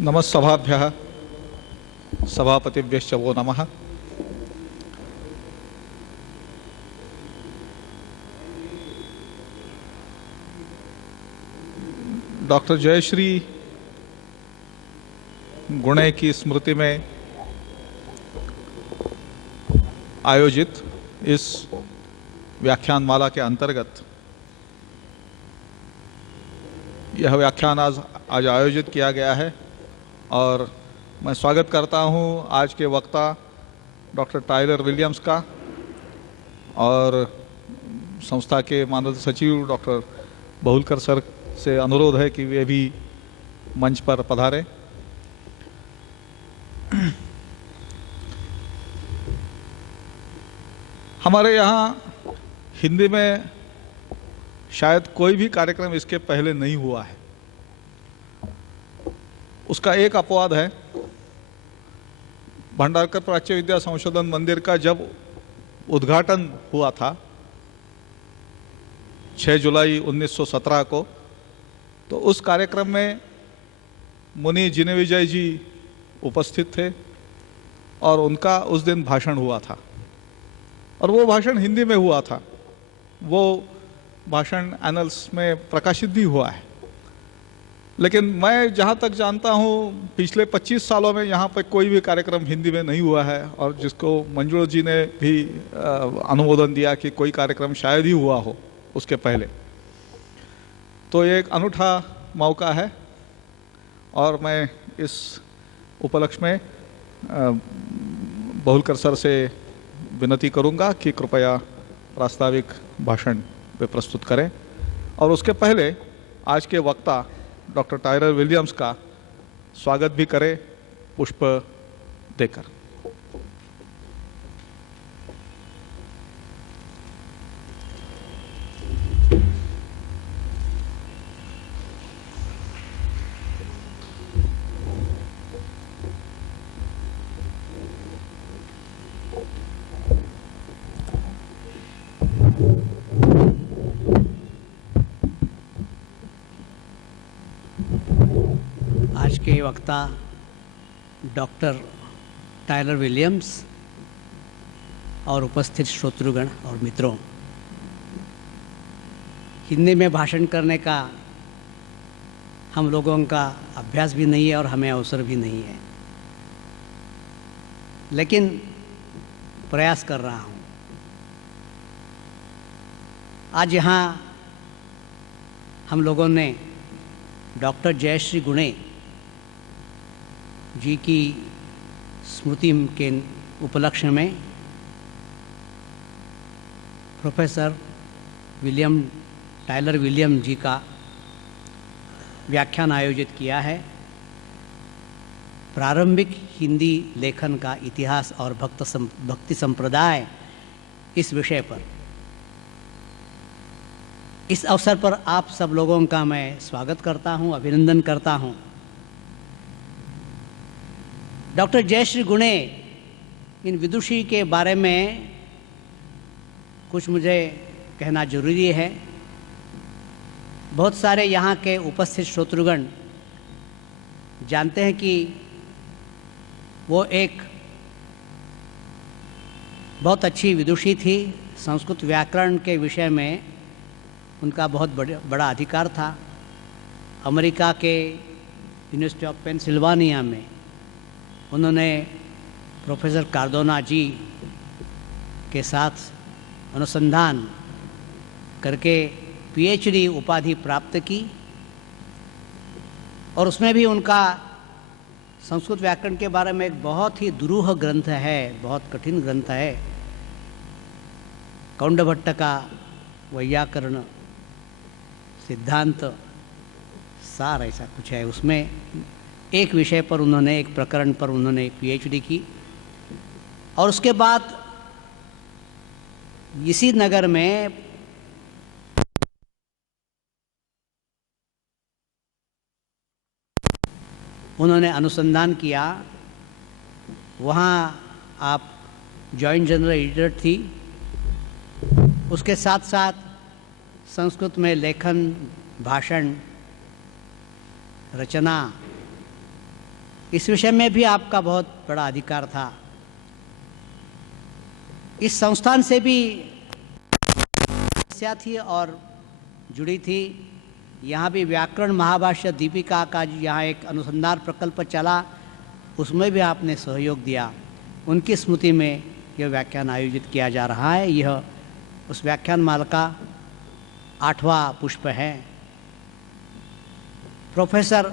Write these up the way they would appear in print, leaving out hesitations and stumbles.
नमस्सभाभ्यः सभापतिभ्यश्च वो नमः। डॉक्टर जयश्री गुणे की स्मृति में आयोजित इस व्याख्यानमाला के अंतर्गत यह व्याख्यान आज आयोजित किया गया है और मैं स्वागत करता हूं आज के वक्ता डॉक्टर टायलर विलियम्स का और संस्था के मानद सचिव डॉक्टर बहुलकर सर से अनुरोध है कि वे भी मंच पर पधारें। हमारे यहाँ हिंदी में शायद कोई भी कार्यक्रम इसके पहले नहीं हुआ है। उसका एक अपवाद है, भंडारकर प्राच्य विद्या संशोधन मंदिर का जब उद्घाटन हुआ था 6 जुलाई 1917 को, तो उस कार्यक्रम में मुनि जिनेविजय जी उपस्थित थे और उनका उस दिन भाषण हुआ था और वो भाषण हिंदी में हुआ था। वो भाषण एनल्स में प्रकाशित भी हुआ है। लेकिन मैं जहाँ तक जानता हूँ पिछले 25 सालों में यहाँ पर कोई भी कार्यक्रम हिंदी में नहीं हुआ है और जिसको मंजूर जी ने भी अनुमोदन दिया कि कोई कार्यक्रम शायद ही हुआ हो उसके पहले। तो ये एक अनूठा मौका है और मैं इस उपलक्ष्य में बहुलकर सर से विनती करूँगा कि कृपया प्रास्ताविक भाषण वे प्रस्तुत करें और उसके पहले आज के वक्ता डॉक्टर टायलर विलियम्स का स्वागत भी करें पुष्प देकर। आज के वक्ता डॉक्टर टायलर विलियम्स और उपस्थित श्रोतृगण और मित्रों, हिंदी में भाषण करने का हम लोगों का अभ्यास भी नहीं है और हमें अवसर भी नहीं है, लेकिन प्रयास कर रहा हूँ। आज यहाँ हम लोगों ने डॉक्टर जयश्री गुणे जी की स्मृति के उपलक्ष्य में प्रोफेसर टायलर विलियम जी का व्याख्यान आयोजित किया है। प्रारंभिक हिंदी लेखन का इतिहास और भक्ति संप्रदाय, इस विषय पर इस अवसर पर आप सब लोगों का मैं स्वागत करता हूं, अभिनंदन करता हूं। डॉक्टर जयश्री गुणे, इन विदुषी के बारे में कुछ मुझे कहना जरूरी है। बहुत सारे यहाँ के उपस्थित श्रोतृगण जानते हैं कि वो एक बहुत अच्छी विदुषी थी। संस्कृत व्याकरण के विषय में उनका बहुत बड़ा अधिकार था। अमेरिका के यूनिवर्सिटी ऑफ पेंसिल्वानिया में उन्होंने प्रोफेसर कार्दोना जी के साथ अनुसंधान करके पीएचडी उपाधि प्राप्त की और उसमें भी उनका संस्कृत व्याकरण के बारे में एक बहुत ही दुरूह ग्रंथ है, बहुत कठिन ग्रंथ है, कौंडभट्ट का वैयाकरण सिद्धांत सार, ऐसा कुछ है। उसमें एक विषय पर उन्होंने, एक प्रकरण पर उन्होंने पीएचडी की और उसके बाद इसी नगर में उन्होंने अनुसंधान किया। वहाँ आप जॉइंट जनरल एडिटर थी। उसके साथ साथ संस्कृत में लेखन, भाषण, रचना इस विषय में भी आपका बहुत बड़ा अधिकार था। इस संस्थान से भी समस्या थी और जुड़ी थी। यहाँ भी व्याकरण महाभाष्य दीपिका का यहाँ एक अनुसंधान प्रकल्प चला, उसमें भी आपने सहयोग दिया। उनकी स्मृति में यह व्याख्यान आयोजित किया जा रहा है। यह उस व्याख्यान माला का 8वां पुष्प है। प्रोफेसर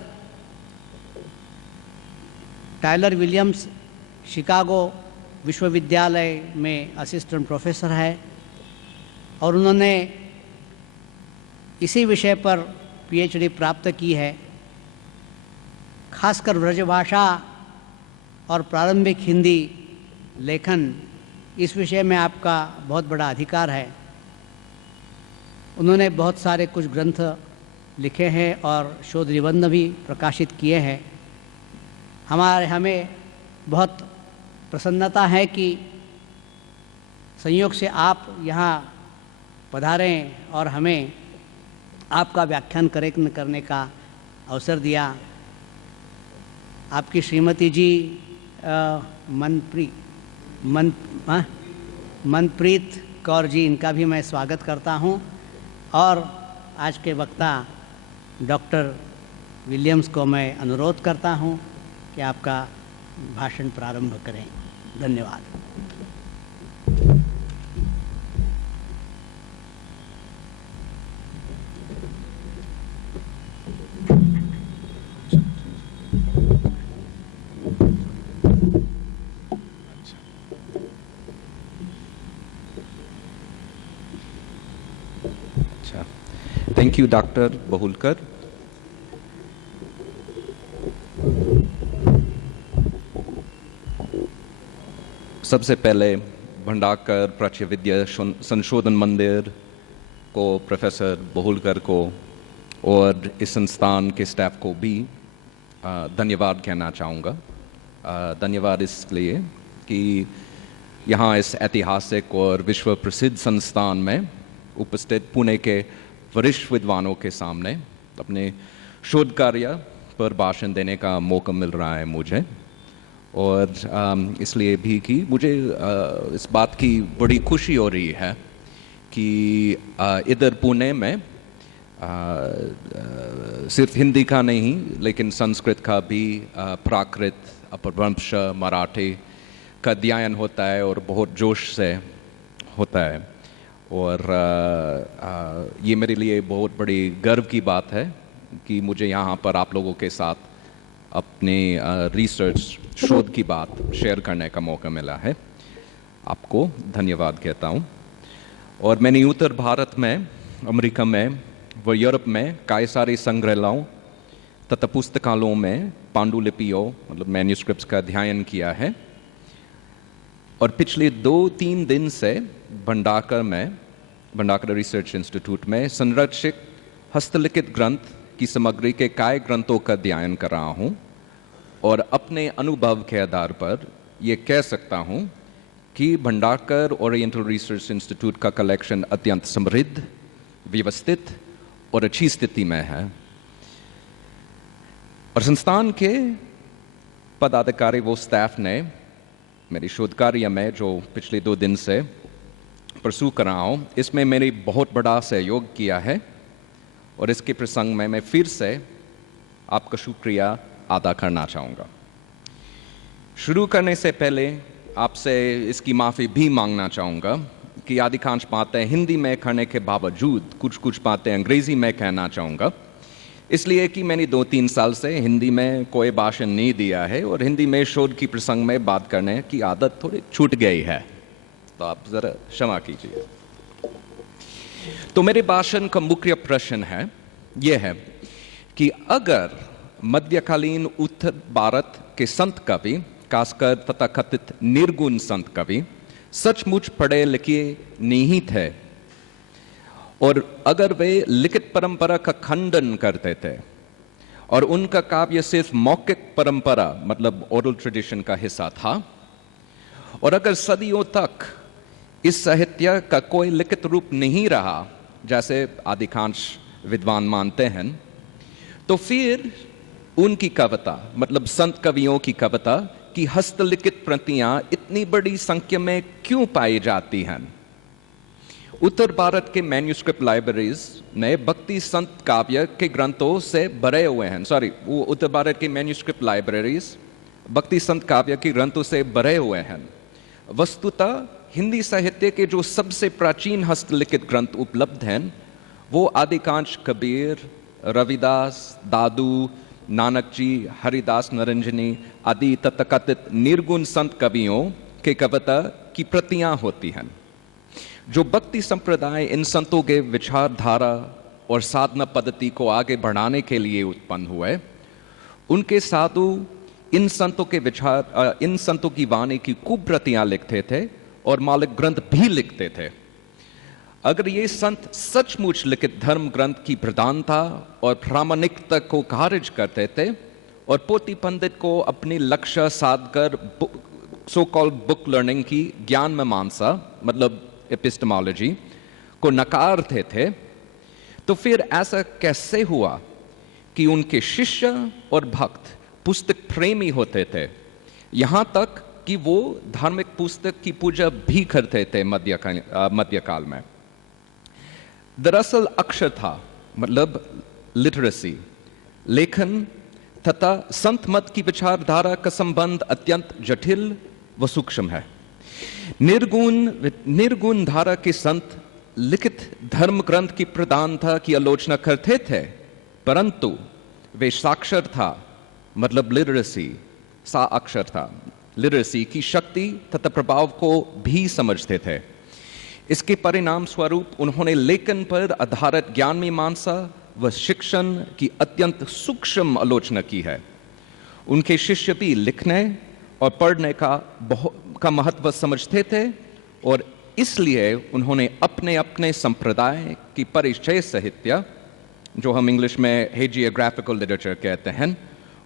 टायलर विलियम्स शिकागो विश्वविद्यालय में असिस्टेंट प्रोफेसर है और उन्होंने इसी विषय पर पीएचडी प्राप्त की है। खासकर ब्रजभाषा और प्रारंभिक हिंदी लेखन, इस विषय में आपका बहुत बड़ा अधिकार है। उन्होंने बहुत सारे कुछ ग्रंथ लिखे हैं और शोध निबंध भी प्रकाशित किए हैं। हमें बहुत प्रसन्नता है कि संयोग से आप यहाँ पधारें और हमें आपका व्याख्यान करने का अवसर दिया। आपकी श्रीमती जी मनप्रीत कौर जी, इनका भी मैं स्वागत करता हूँ और आज के वक्ता डॉक्टर विलियम्स को मैं अनुरोध करता हूँ कि आपका भाषण प्रारंभ करें। धन्यवाद। Thank you, Dr. Bahulkar. सबसे पहले भंडारकर प्राच्य विद्या संशोधन मंदिर को, प्रोफेसर बहुलकर को और इस संस्थान के स्टाफ को भी धन्यवाद कहना चाहूँगा। धन्यवाद इसलिए कि यहाँ इस ऐतिहासिक और विश्व प्रसिद्ध संस्थान में उपस्थित पुणे के वरिष्ठ विद्वानों के सामने अपने शोध कार्य पर भाषण देने का मौका मिल रहा है मुझे, और इसलिए भी कि मुझे इस बात की बड़ी खुशी हो रही है कि इधर पुणे में सिर्फ हिंदी का नहीं लेकिन संस्कृत का भी, प्राकृत, अपभ्रंश, मराठी का अध्ययन होता है और बहुत जोश से होता है। और ये मेरे लिए बहुत बड़ी गर्व की बात है कि मुझे यहाँ पर आप लोगों के साथ अपने रिसर्च शोध की बात शेयर करने का मौका मिला है। आपको धन्यवाद कहता हूँ। और मैंने उत्तर भारत में, अमेरिका में व यूरोप में कई सारे संग्रहालयों तथा पुस्तकालयों में पांडुलिपियों मतलब मैन्यूस्क्रिप्ट्स का अध्ययन किया है। और पिछले 2-3 दिन से भंडारकर रिसर्च इंस्टीट्यूट में संरक्षित हस्तलिखित ग्रंथ की सामग्री के कई ग्रंथों का अध्ययन कर रहा हूँ और अपने अनुभव के आधार पर ये कह सकता हूँ कि भंडारकर ओरिएंटल रिसर्च इंस्टीट्यूट का कलेक्शन अत्यंत समृद्ध, व्यवस्थित और अच्छी स्थिति में है। और संस्थान के पदाधिकारी वो स्टाफ ने मेरी शोध कार्य में जो पिछले 2 दिन से परसू कर रहा हूँ, इसमें मेरी बहुत बड़ा सहयोग किया है और इसके प्रसंग में मैं फिर से आपका शुक्रिया अदा करना चाहूँगा। शुरू करने से पहले आपसे इसकी माफ़ी भी मांगना चाहूँगा कि अधिकांश बातें हिंदी में करने के बावजूद कुछ बातें अंग्रेज़ी में कहना चाहूँगा, इसलिए कि मैंने 2-3 साल से हिंदी में कोई भाषण नहीं दिया है और हिंदी में शोध की प्रसंग में बात करने की आदत थोड़ी छूट गई है, तो आप ज़रा क्षमा कीजिए। तो मेरे भाषण का मुख्य प्रश्न है यह है कि अगर मध्यकालीन उत्तर भारत के संत कवि, खासकर तथाकथित निर्गुण संत कवि, सचमुच पढ़े लिखे नहीं थे और अगर वे लिखित परंपरा का खंडन करते थे और उनका काव्य सिर्फ मौखिक परंपरा मतलब ओरल ट्रेडिशन का हिस्सा था, और अगर सदियों तक इस साहित्य का कोई लिखित रूप नहीं रहा जैसे अधिकांश विद्वान मानते हैं, तो फिर उनकी कविता मतलब संत कवियों की कविता की हस्तलिखित प्रतियां इतनी बड़ी संख्या में क्यों पाई जाती हैं? उत्तर भारत के मैन्यूस्क्रिप्ट लाइब्रेरीज में भक्ति संत काव्य के ग्रंथों से भरे हुए हैं। वो उत्तर भारत के मैन्यूस्क्रिप्ट लाइब्रेरीज भक्ति संत काव्य के ग्रंथों से भरे हुए हैं। वस्तुतः हिंदी साहित्य के जो सबसे प्राचीन हस्तलिखित ग्रंथ उपलब्ध हैं वो आदिकांश कबीर, रविदास, दादू, नानक जी, हरिदास निरंजनी आदि तथाकथित निर्गुण संत कवियों के कविता की प्रतियां होती हैं। जो भक्ति संप्रदाय इन संतों के विचारधारा और साधना पद्धति को आगे बढ़ाने के लिए उत्पन्न हुए, उनके साधु इन संतों की वाणी की खूब प्रतियां लिखते थे और मौलिक ग्रंथ भी लिखते थे। अगर ये संत सचमुच लिखित धर्म ग्रंथ की प्रधानता और प्रामाणिकता को खारिज करते थे और पोथी पंडित को अपनी लक्ष्य साधकर सो कॉल्ड बुक लर्निंग की ज्ञान मीमांसा मतलब एपिस्टेमोलॉजी को नकारते थे, तो फिर ऐसा कैसे हुआ कि उनके शिष्य और भक्त पुस्तक प्रेमी होते थे, यहाँ तक कि वो धार्मिक पुस्तक की पूजा भी करते थे मध्यकाल में। दरअसल अक्षर था मतलब लिटरेसी, लेखन तथा संत मत की विचारधारा का संबंध अत्यंत जटिल व सूक्ष्म है। निर्गुण धारा के संत लिखित धर्म ग्रंथ की प्रधानता की आलोचना करते थे, परंतु वे साक्षरता मतलब लिटरेसी लिटरेसी की शक्ति तथा प्रभाव को भी समझते थे। इसके परिणाम स्वरूप उन्होंने लेखन पर आधारित ज्ञान मीमांसा व शिक्षण की अत्यंत सूक्ष्म आलोचना की है। उनके शिष्य भी लिखने और पढ़ने का महत्व समझते थे और इसलिए उन्होंने अपने अपने संप्रदाय की परिचय साहित्य, जो हम इंग्लिश में हेजियोग्राफिकल लिटरेचर कहते हैं,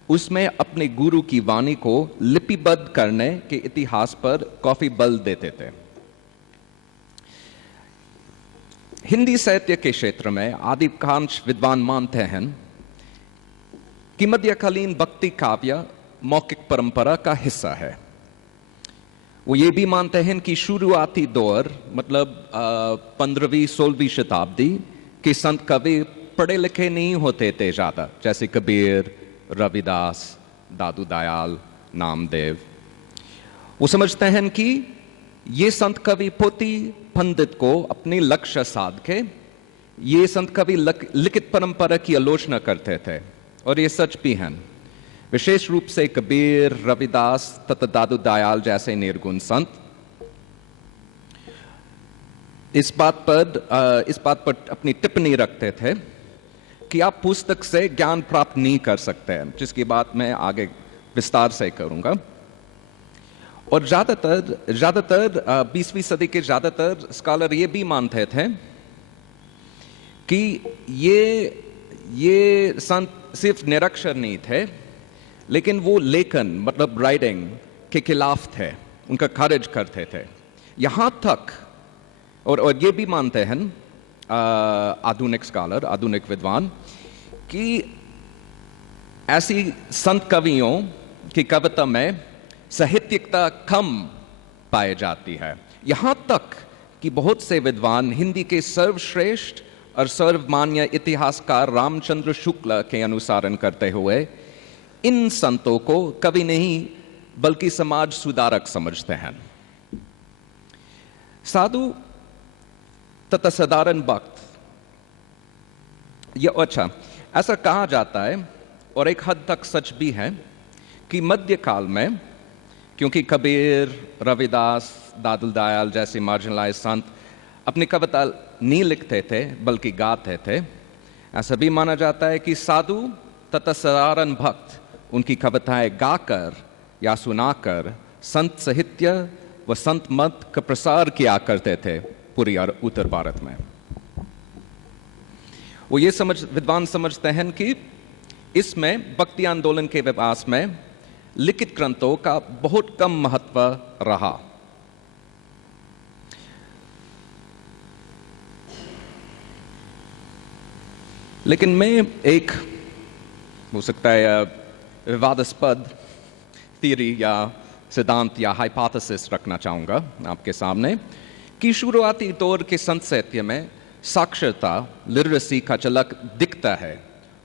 उसमें अपने गुरु की वाणी को लिपिबद्ध करने के इतिहास पर काफी बल देते थे। हिंदी साहित्य के क्षेत्र में आदिकांश विद्वान मानते हैं कि मध्यकालीन भक्ति काव्य मौखिक परंपरा का हिस्सा है। वो ये भी मानते हैं कि शुरुआती दौर मतलब 15वीं 16वीं शताब्दी के संत कवि पढ़े लिखे नहीं होते थे ज़्यादा, जैसे कबीर, रविदास, दादू दयाल, नामदेव। वो समझते हैं कि ये संत कवि पोथी पंडित को अपने लक्ष्य साध के ये संत कवि लिखित परंपरा की आलोचना करते थे, और ये सच भी हैं। विशेष रूप से कबीर, रविदास तथा दादू दयाल जैसे निर्गुण संत इस बात पर अपनी टिप्पणी रखते थे कि आप पुस्तक से ज्ञान प्राप्त नहीं कर सकते हैं, जिसकी बात मैं आगे विस्तार से करूंगा। और ज्यादातर 20वीं सदी के ज्यादातर स्कॉलर ये भी मानते थे कि ये संत सिर्फ निरक्षर नहीं थे, लेकिन वो लेखन मतलब राइटिंग के खिलाफ थे, उनका खारिज करते थे। यहाँ तक और ये भी मानते हैं आधुनिक स्कॉलर, आधुनिक विद्वान, कि ऐसी संत कवियों की कविता में साहित्यिकता कम पाई जाती है। यहाँ तक कि बहुत से विद्वान हिंदी के सर्वश्रेष्ठ और सर्वमान्य इतिहासकार रामचंद्र शुक्ल के अनुसरण करते हुए इन संतों को कवि नहीं बल्कि समाज सुधारक समझते हैं। साधु तथा साधारण भक्त, ऐसा कहा जाता है और एक हद तक सच भी है कि मध्यकाल में, क्योंकि कबीर, रविदास, दादू दयाल जैसे मार्जिनलाइज संत अपनी कविता नहीं लिखते थे बल्कि गाते थे, ऐसा भी माना जाता है कि साधु तथा साधारण भक्त उनकी कविताएं गाकर या सुनाकर संत साहित्य व संत मत का प्रसार किया करते थे पूरी उत्तर भारत में। वो ये विद्वान समझते हैं कि इसमें भक्ति आंदोलन के विकास में लिखित ग्रंथों का बहुत कम महत्व रहा। लेकिन मैं एक हो सकता है विवादास्पद थियरी या सिद्धांत या हाइपोथेसिस रखना चाहूँगा आपके सामने कि शुरुआती दौर के संत साहित्य में साक्षरता लिटरेसी का झलक दिखता है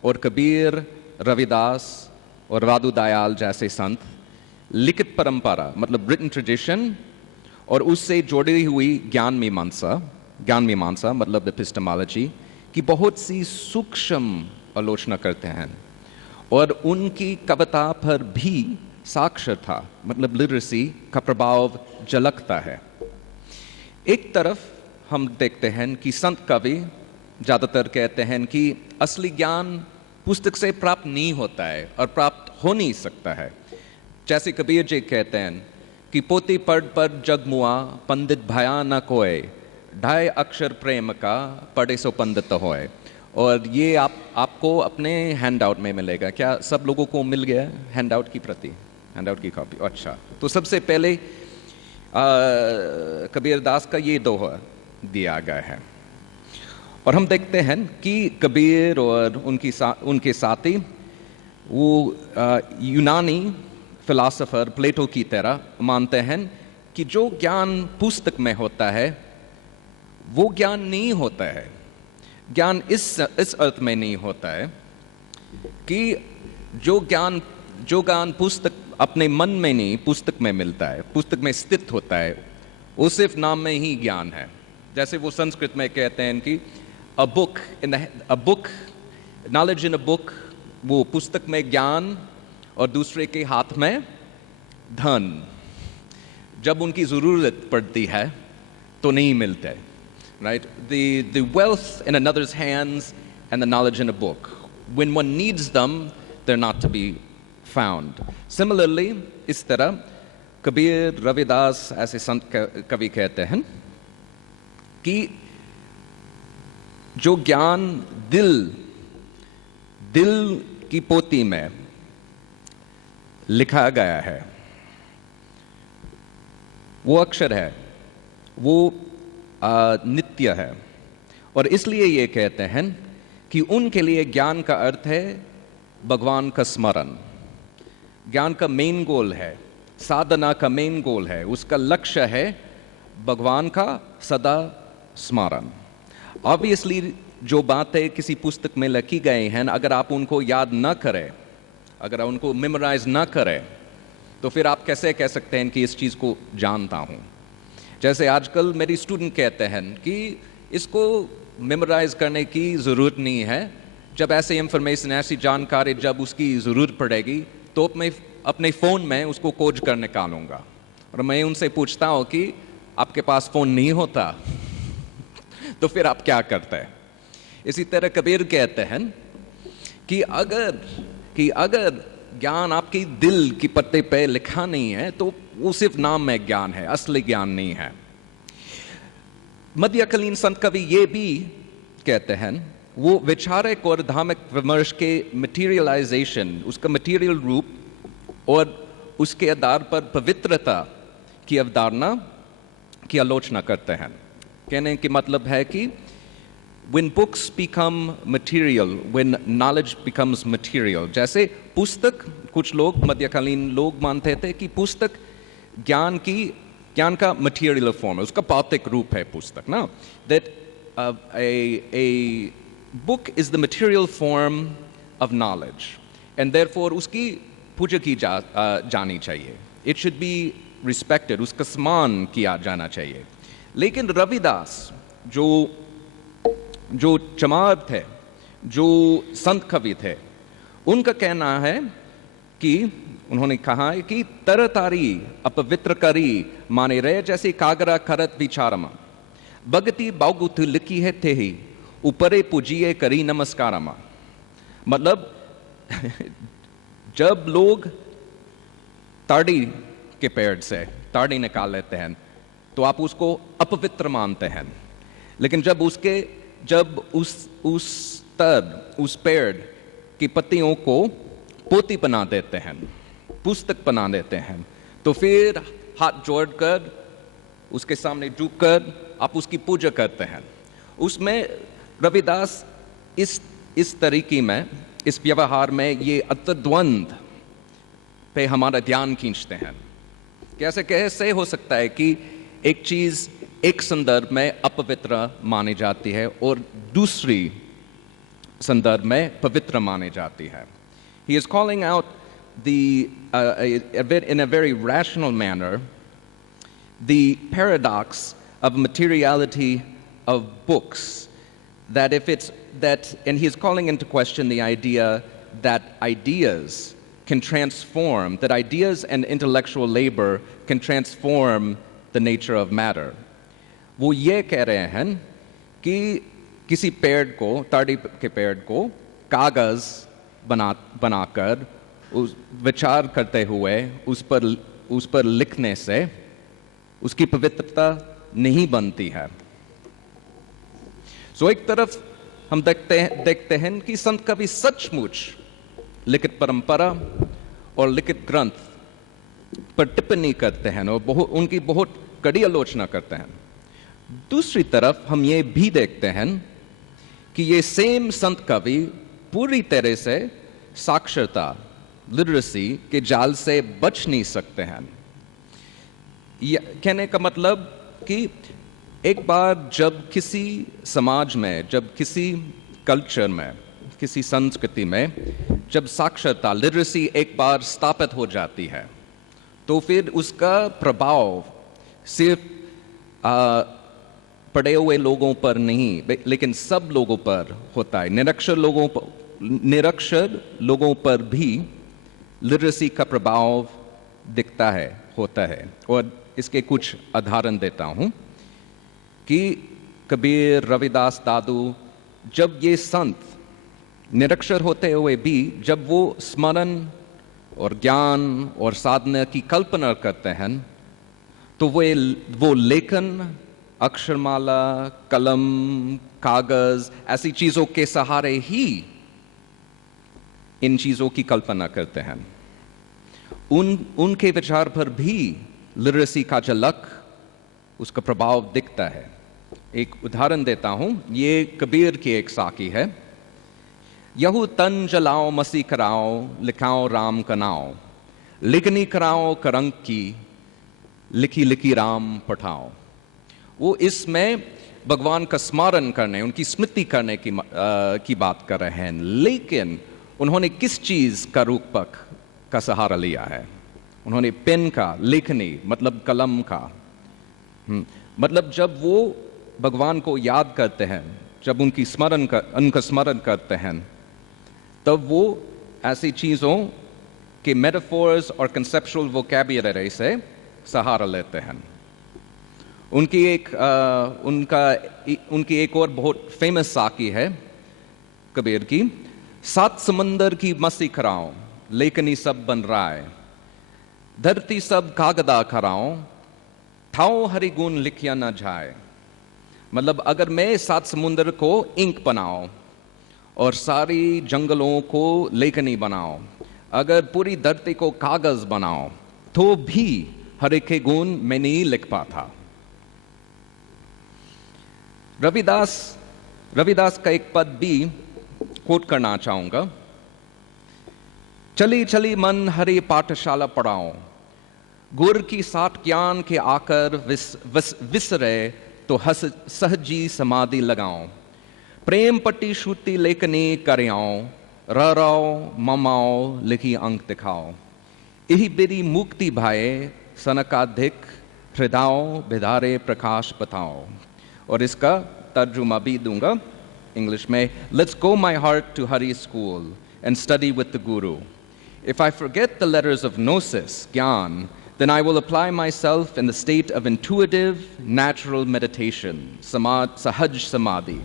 और कबीर, रविदास और वादू दयाल जैसे संत लिखित परंपरा मतलब रिटन ट्रेडिशन और उससे जुड़ी हुई ज्ञान मीमांसा मतलब एपिस्टेमोलॉजी की बहुत सी सूक्ष्म आलोचना करते हैं और उनकी कविता पर भी साक्षरता मतलब लिटरेसी का प्रभाव झलकता है। एक तरफ हम देखते हैं कि संत कवि ज़्यादातर कहते हैं कि असली ज्ञान पुस्तक से प्राप्त नहीं होता है और प्राप्त हो नहीं सकता है। जैसे कबीर जी कहते हैं कि पोती पढ़ पर जग मुआ पंडित भया न कोय, ढाई अक्षर प्रेम का पढ़े सो पंडित होए। और ये आपको अपने हैंड आउट में मिलेगा। क्या सब लोगों को मिल गया हैंड आउट की प्रति, हैंड आउट की कॉपी? अच्छा, तो सबसे पहले कबीर दास का ये दोहा दिया गया है और हम देखते हैं कि कबीर और उनके साथी वो यूनानी फिलासफर प्लेटो की तरह मानते हैं कि जो ज्ञान पुस्तक में होता है वो ज्ञान नहीं होता है। ज्ञान इस अर्थ में नहीं होता है कि जो ज्ञान पुस्तक अपने मन में नहीं पुस्तक में मिलता है, पुस्तक में स्थित होता है, वो सिर्फ नाम में ही ज्ञान है। जैसे वो संस्कृत में कहते हैं कि a book knowledge in a book, वो पुस्तक में ज्ञान और दूसरे के हाथ में धन, जब उनकी ज़रूरत पड़ती है तो नहीं मिलते। Right? The wealth in another's hands and the knowledge in a book. When one needs them, they're not to be found. Similarly, इस तरह कबीर, रविदास ऐसे संत कवि कहते हैं कि जो ज्ञान दिल की पोती में लिखा गया है, वो अक्षर है, वो नित्य है। और इसलिए ये कहते हैं कि उनके लिए ज्ञान का अर्थ है भगवान का स्मरण। ज्ञान का मेन गोल है, साधना का मेन गोल है, उसका लक्ष्य है भगवान का सदा स्मरण। ऑब्वियसली जो बातें किसी पुस्तक में लिखी गई हैं, अगर आप उनको याद ना करें, अगर उनको मेमोराइज ना करें, तो फिर आप कैसे कह सकते हैं कि इस चीज़ को जानता हूँ। जैसे आजकल मेरी स्टूडेंट कहते हैं कि इसको मेमोराइज करने की ज़रूरत नहीं है, जब ऐसे इंफॉर्मेशन ऐसी जानकारी जब उसकी ज़रूरत पड़ेगी तो मैं अपने फ़ोन में उसको खोज कर निकालूंगा। और मैं उनसे पूछता हूँ कि आपके पास फ़ोन नहीं होता तो फिर आप क्या करते हैं? इसी तरह कबीर कहते हैं कि अगर ज्ञान आपकी दिल की पत्ते पे लिखा नहीं है तो वो सिर्फ नाम में ज्ञान है, असली ज्ञान नहीं है। मध्यकालीन संत कवि ये भी कहते हैं, वो विचारक और धार्मिक विमर्श के मटीरियलाइजेशन, उसका मटीरियल रूप और उसके आधार पर पवित्रता की अवधारणा की आलोचना करते हैं। कहने की मतलब है कि when books become material, when knowledge becomes material, जैसे पुस्तक, कुछ लोग मध्यकालीन लोग मानते थे कि पुस्तक ज्ञान का मटीरियल फॉर्म है, उसका भौतिक रूप है पुस्तक ना, that a book is the material form of knowledge and therefore उसकी पूजा की जानी चाहिए, it should be respected, उसका सम्मान किया जाना चाहिए। लेकिन रविदास जो चमार थे, जो संत कवि थे, उनका कहना है कि उन्होंने कहा है कि तरतारी अपवित्र करी माने रहे जैसे कागरा करत विचारमा, भगति बागुत लिखी है थे ही ऊपरे पूजिए करी नमस्कारमा। मतलब जब लोग ताड़ी के पेड़ से ताड़ी निकाल लेते हैं तो आप उसको अपवित्र मानते हैं, लेकिन जब उस पेड़ की पत्तियों को पोती बना देते हैं, पुस्तक बना देते हैं, तो फिर हाथ जोड़कर उसके सामने झुककर आप उसकी पूजा करते हैं। उसमें रविदास इस तरीके में, इस व्यवहार में ये अंतर्द्वंद पे हमारा ध्यान खींचते हैं। कैसे हो सकता है कि एक चीज एक संदर्भ में अपवित्र मानी जाती है और दूसरी संदर्भ में पवित्र मानी जाती है? He is calling out in a very rational manner the paradox of materiality of books, that if it's that, and he's calling into question the idea that ideas can transform, that ideas and intellectual labor can transform the nature of matter. वो ये कह रहे हैं कि किसी पेड़ को, ताड़ी के पेड़ को कागज बनाकर उस विचार करते हुए उस पर लिखने से उसकी पवित्रता नहीं बनती है। सो एक तरफ हम देखते हैं कि संत कवि सचमुच लिखित परंपरा और लिखित ग्रंथ पर टिप्पणी करते हैं और उनकी बहुत कड़ी आलोचना करते हैं। दूसरी तरफ हम ये भी देखते हैं कि ये सेम संत कवि पूरी तरह से साक्षरता, लिटरेसी के जाल से बच नहीं सकते हैं। कहने का मतलब कि एक बार जब किसी समाज में, जब किसी कल्चर में, किसी संस्कृति में जब साक्षरता, लिटरेसी एक बार स्थापित हो जाती है तो फिर उसका प्रभाव सिर्फ पढ़े हुए लोगों पर नहीं लेकिन सब लोगों पर होता है। निरक्षर लोगों पर भी लिटरेसी का प्रभाव दिखता है, होता है। और इसके कुछ उदाहरण देता हूं कि कबीर, रविदास, दादू, जब ये संत निरक्षर होते हुए भी जब वो स्मरण और ज्ञान और साधना की कल्पना करते हैं तो वो लेखन, अक्षरमाला, कलम, कागज, ऐसी चीजों के सहारे ही इन चीजों की कल्पना करते हैं। उनके विचार पर भी लिटरेसी का झलक, उसका प्रभाव दिखता है। एक उदाहरण देता हूं, ये कबीर की एक साखी है। यहू तन जलाओ मसी कराओ, लिखाओ राम का नाओ, लिखनी कराओ करंक की, लिखी लिखी राम पठाओ। वो इसमें भगवान का स्मरण करने, उनकी स्मृति करने की बात कर रहे हैं, लेकिन उन्होंने किस चीज का रूपक का सहारा लिया है? उन्होंने पेन का, लेखनी मतलब कलम का। मतलब जब वो भगवान को याद करते हैं, जब उनका स्मरण करते हैं, तब वो ऐसी चीजों के मेटाफोर्स और कंसेप्चुअल वोकैबुलरी से सहारा लेते हैं। उनकी एक और बहुत फेमस साखी है कबीर की। 7 समंदर की मस्ती कराओ, लेखनी सब बन रहा है, धरती सब कागदा कराओ, ठाओ हरि गुण लिखिया न जाए। मतलब अगर मैं 7 समुंदर को इंक बनाऊं और सारी जंगलों को लेखनी बनाओ, अगर पूरी धरती को कागज बनाओ, तो भी हरि के गुण मैं नहीं लिख पाता। रविदास का एक पद भी कोट करना चाहूंगा। चली चली मन हरि पाठशाला पढ़ाओ, गुर की 60 ज्ञान के आकर विसरे तो हस सहजी समाधि लगाओ, प्रेम पट्टी श्रुति लेखनी करियाओ, राओ ममाओ लिखी अंक दिखाओ, यही बेरी मुक्ति भाए सनकाधिक, हृदयों भिधारे प्रकाश बताओ। और इसका तर्जुमा भी दूंगा इंग्लिश में। Let's go my heart to Hari school and study with the Guru. If I forget the letters of gnosis, Gyan, then I will apply myself in the state of intuitive, natural meditation, Sahaj Samadhi.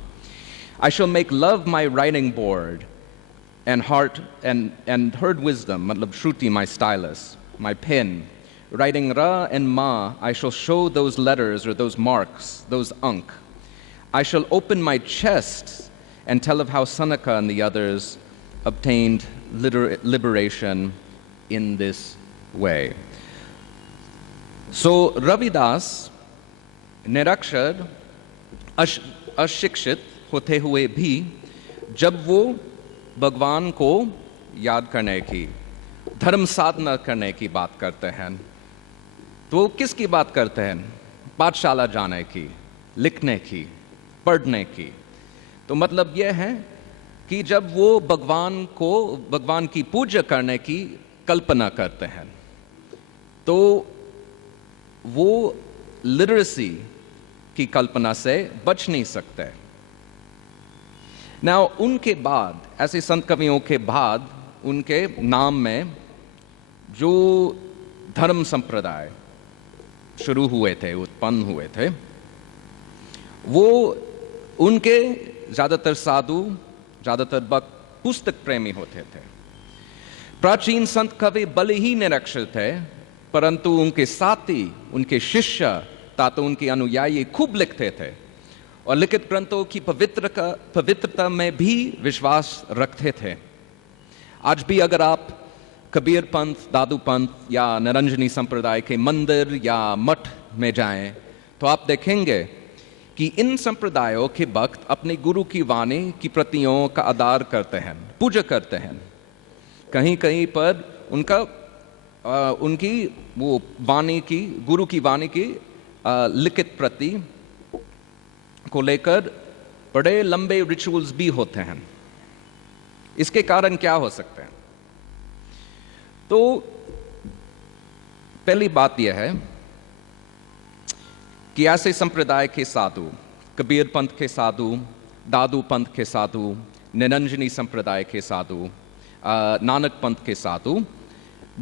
I shall make love my writing board and heart and heard wisdom, matlab Shruti, my stylus, my pen. Writing Ra and Ma, I shall show those letters or those marks, those Ankh. I shall open my chest and tell of how Sanaka and the others obtained liberation in this way. So Ravidas, निरक्षर, अशिक्षित होते हुए भी जब वो भगवान को याद करने की, धर्म साधना करने की बात करते हैं, तो वो किसकी बात करते हैं? पाठशाला जाने की, लिखने की, पढ़ने की। तो मतलब यह है कि जब वो भगवान की पूजा करने की कल्पना करते हैं, तो वो लिटरेसी की कल्पना से बच नहीं सकते। ना उनके बाद, ऐसे संत कवियों के बाद, उनके नाम में जो धर्म संप्रदाय शुरू हुए थे, उत्पन्न हुए थे, वो उनके ज़्यादातर साधु, ज़्यादातर भक्त पुस्तक प्रेमी होते थे। प्राचीन संत कवि भले ही निरक्षर थे, परंतु उनके साथी, उनके शिष्य तातो उनके अनुयायी खूब लिखते थे और लिखित ग्रंथों की पवित्रता में भी विश्वास रखते थे। आज भी अगर आप कबीर पंथ, दादू पंथ या निरंजनी संप्रदाय के मंदिर या मठ में जाएं, तो आप देखेंगे कि इन संप्रदायों के भक्त अपने गुरु की वाणी की प्रतियों का आदर करते हैं, पूजा करते हैं। कहीं कहीं पर उनकी वो वाणी की, गुरु की वाणी की लिखित प्रति को लेकर बड़े लंबे रिचुअल्स भी होते हैं। इसके कारण क्या हो सकते हैं? तो पहली बात यह है कि ऐसे संप्रदाय के साधु, कबीर पंथ के साधु, दादू पंथ के साधु, निरंजनी संप्रदाय के साधु, नानक पंथ के साधु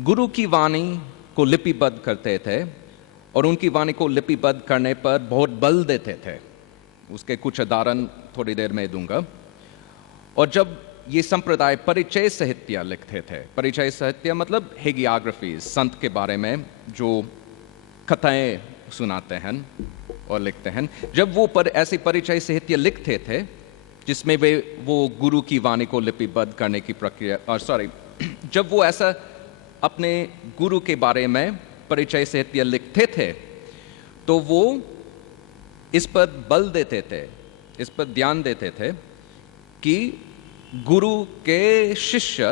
गुरु की वाणी को लिपिबद्ध करते थे और उनकी वाणी को लिपिबद्ध करने पर बहुत बल देते थे। उसके कुछ उदाहरण थोड़ी देर में दूंगा। और जब ये संप्रदाय परिचय साहित्य लिखते थे, परिचय साहित्य मतलब हेगियोग्राफीज, संत के बारे में जो कथाएं सुनाते हैं और लिखते हैं, जब वो ऐसे परिचय साहित्य लिखते थे जिसमें वो गुरु की वाणी को लिपिबद्ध करने की प्रक्रिया, जब वो ऐसा अपने गुरु के बारे में परिचय साहित्य लिखते थे, तो वो इस पर बल देते थे, इस पर ध्यान देते थे कि गुरु के शिष्य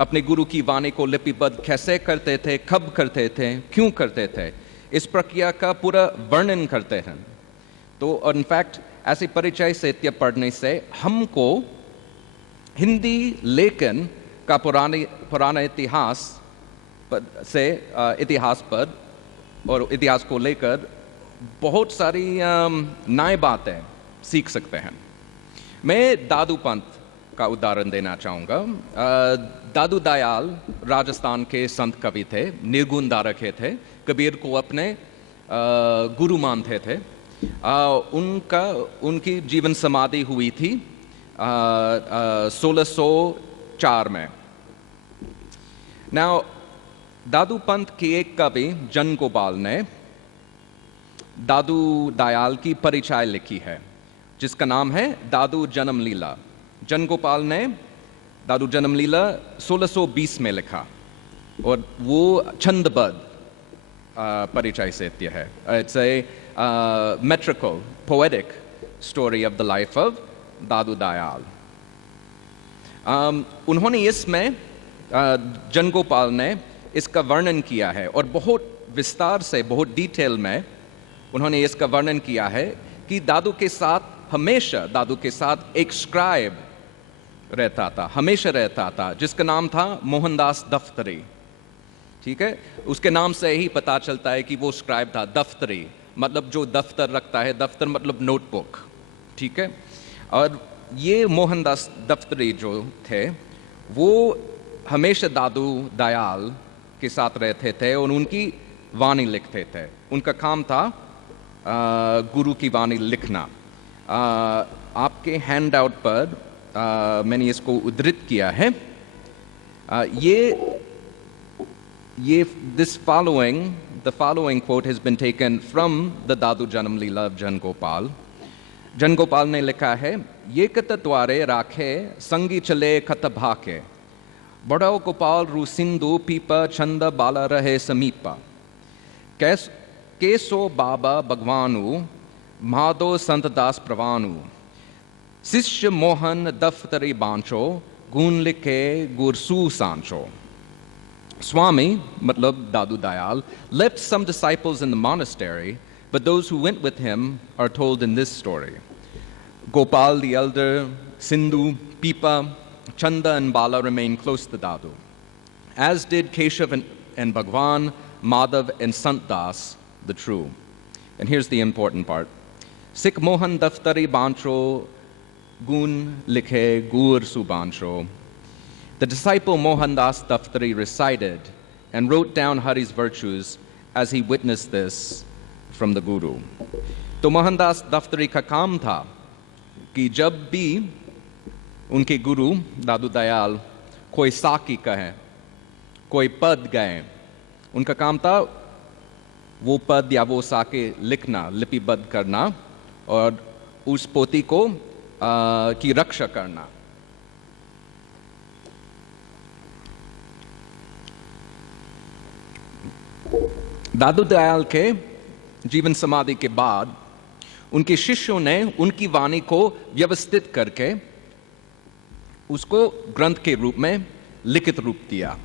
अपने गुरु की वाणी को लिपिबद्ध कैसे करते थे, कब करते थे, क्यों करते थे, इस प्रक्रिया का पूरा वर्णन करते हैं। तो इनफैक्ट ऐसे परिचय साहित्य पढ़ने से हमको हिंदी लेखन का पुराना इतिहास पर और इतिहास को लेकर बहुत सारी नई बातें सीख सकते हैं। मैं दादू पंथ का उदाहरण देना चाहूँगा। दादू दयाल राजस्थान के संत कवि थे, निर्गुण धारके थे, कबीर को अपने गुरु मानते थे। उनकी जीवन समाधि हुई थी 1604 में। Now, दादू पंथ के एक कवि जन गोपाल ने दादू दयाल की परिचय लिखी है, जिसका नाम है दादू जन्म लीला। जन गोपाल ने दादू जन्म लीला 1620 में लिखा और वो छंदबद्ध परिचय साहित्य है। It's a metrical, poetic story of the life of दादू दयाल। उन्होंने इसमें जन गोपाल ने इसका वर्णन किया है और बहुत विस्तार से, बहुत डिटेल में उन्होंने इसका वर्णन किया है कि दादू के साथ एक स्क्राइब रहता था, हमेशा रहता था, जिसका नाम था मोहनदास दफ्तरी। ठीक है, उसके नाम से ही पता चलता है कि वो स्क्राइब था। दफ्तरी मतलब जो दफ्तर रखता है, दफ्तर मतलब नोटबुक। ठीक है, और ये मोहनदास दफ्तरी जो थे वो हमेशा दादू दयाल के साथ रहते थे और उनकी वाणी लिखते थे। उनका काम था गुरु की वाणी लिखना। आपके हैंड आउट पर मैंने इसको उद्धृत किया है। The following quote has been taken from the Dadu Janam Leela of Jan Gopal. जन गोपाल ने लिखा है, ये कत द्वारे राखे संगी चले कत भाके, बड़ो गोपाल रू सिंधु पीपा छंद बाला रहे समीपा, केसो बाबा भगवानु माधो संत दास प्रवानु, शिष्य मोहन दफ्तरी बांचो गुण लिखे गुरसू सांचो। Swami, matlab Dadu Dayal, left some disciples in the monastery, but those who went with him are told in this story. Gopal the elder, Sindhu, Pipa, Chanda and Bala remained close to Dadu, as did Keshav and Bhagwan, Madhav and Sant Das, the true. And here's the important part. Sikh Mohan Daftari Bancho Gun Likhe Gur Subancho. The disciple Mohandas Daftari recited and wrote down Hari's virtues as he witnessed this from the Guru. तो मोहनदास दफ्तरी का काम था कि जब भी उनके गुरु दादू दयाल कोई साकी कहे, कोई पद गए, उनका काम था वो पद या वो साके लिखना, लिपिबद्ध करना और उस पोथी को की रक्षा करना। दादू दयाल के जीवन समाधि के बाद उनके शिष्यों ने उनकी वाणी को व्यवस्थित करके उसको ग्रंथ के रूप में लिखित रूप दिया।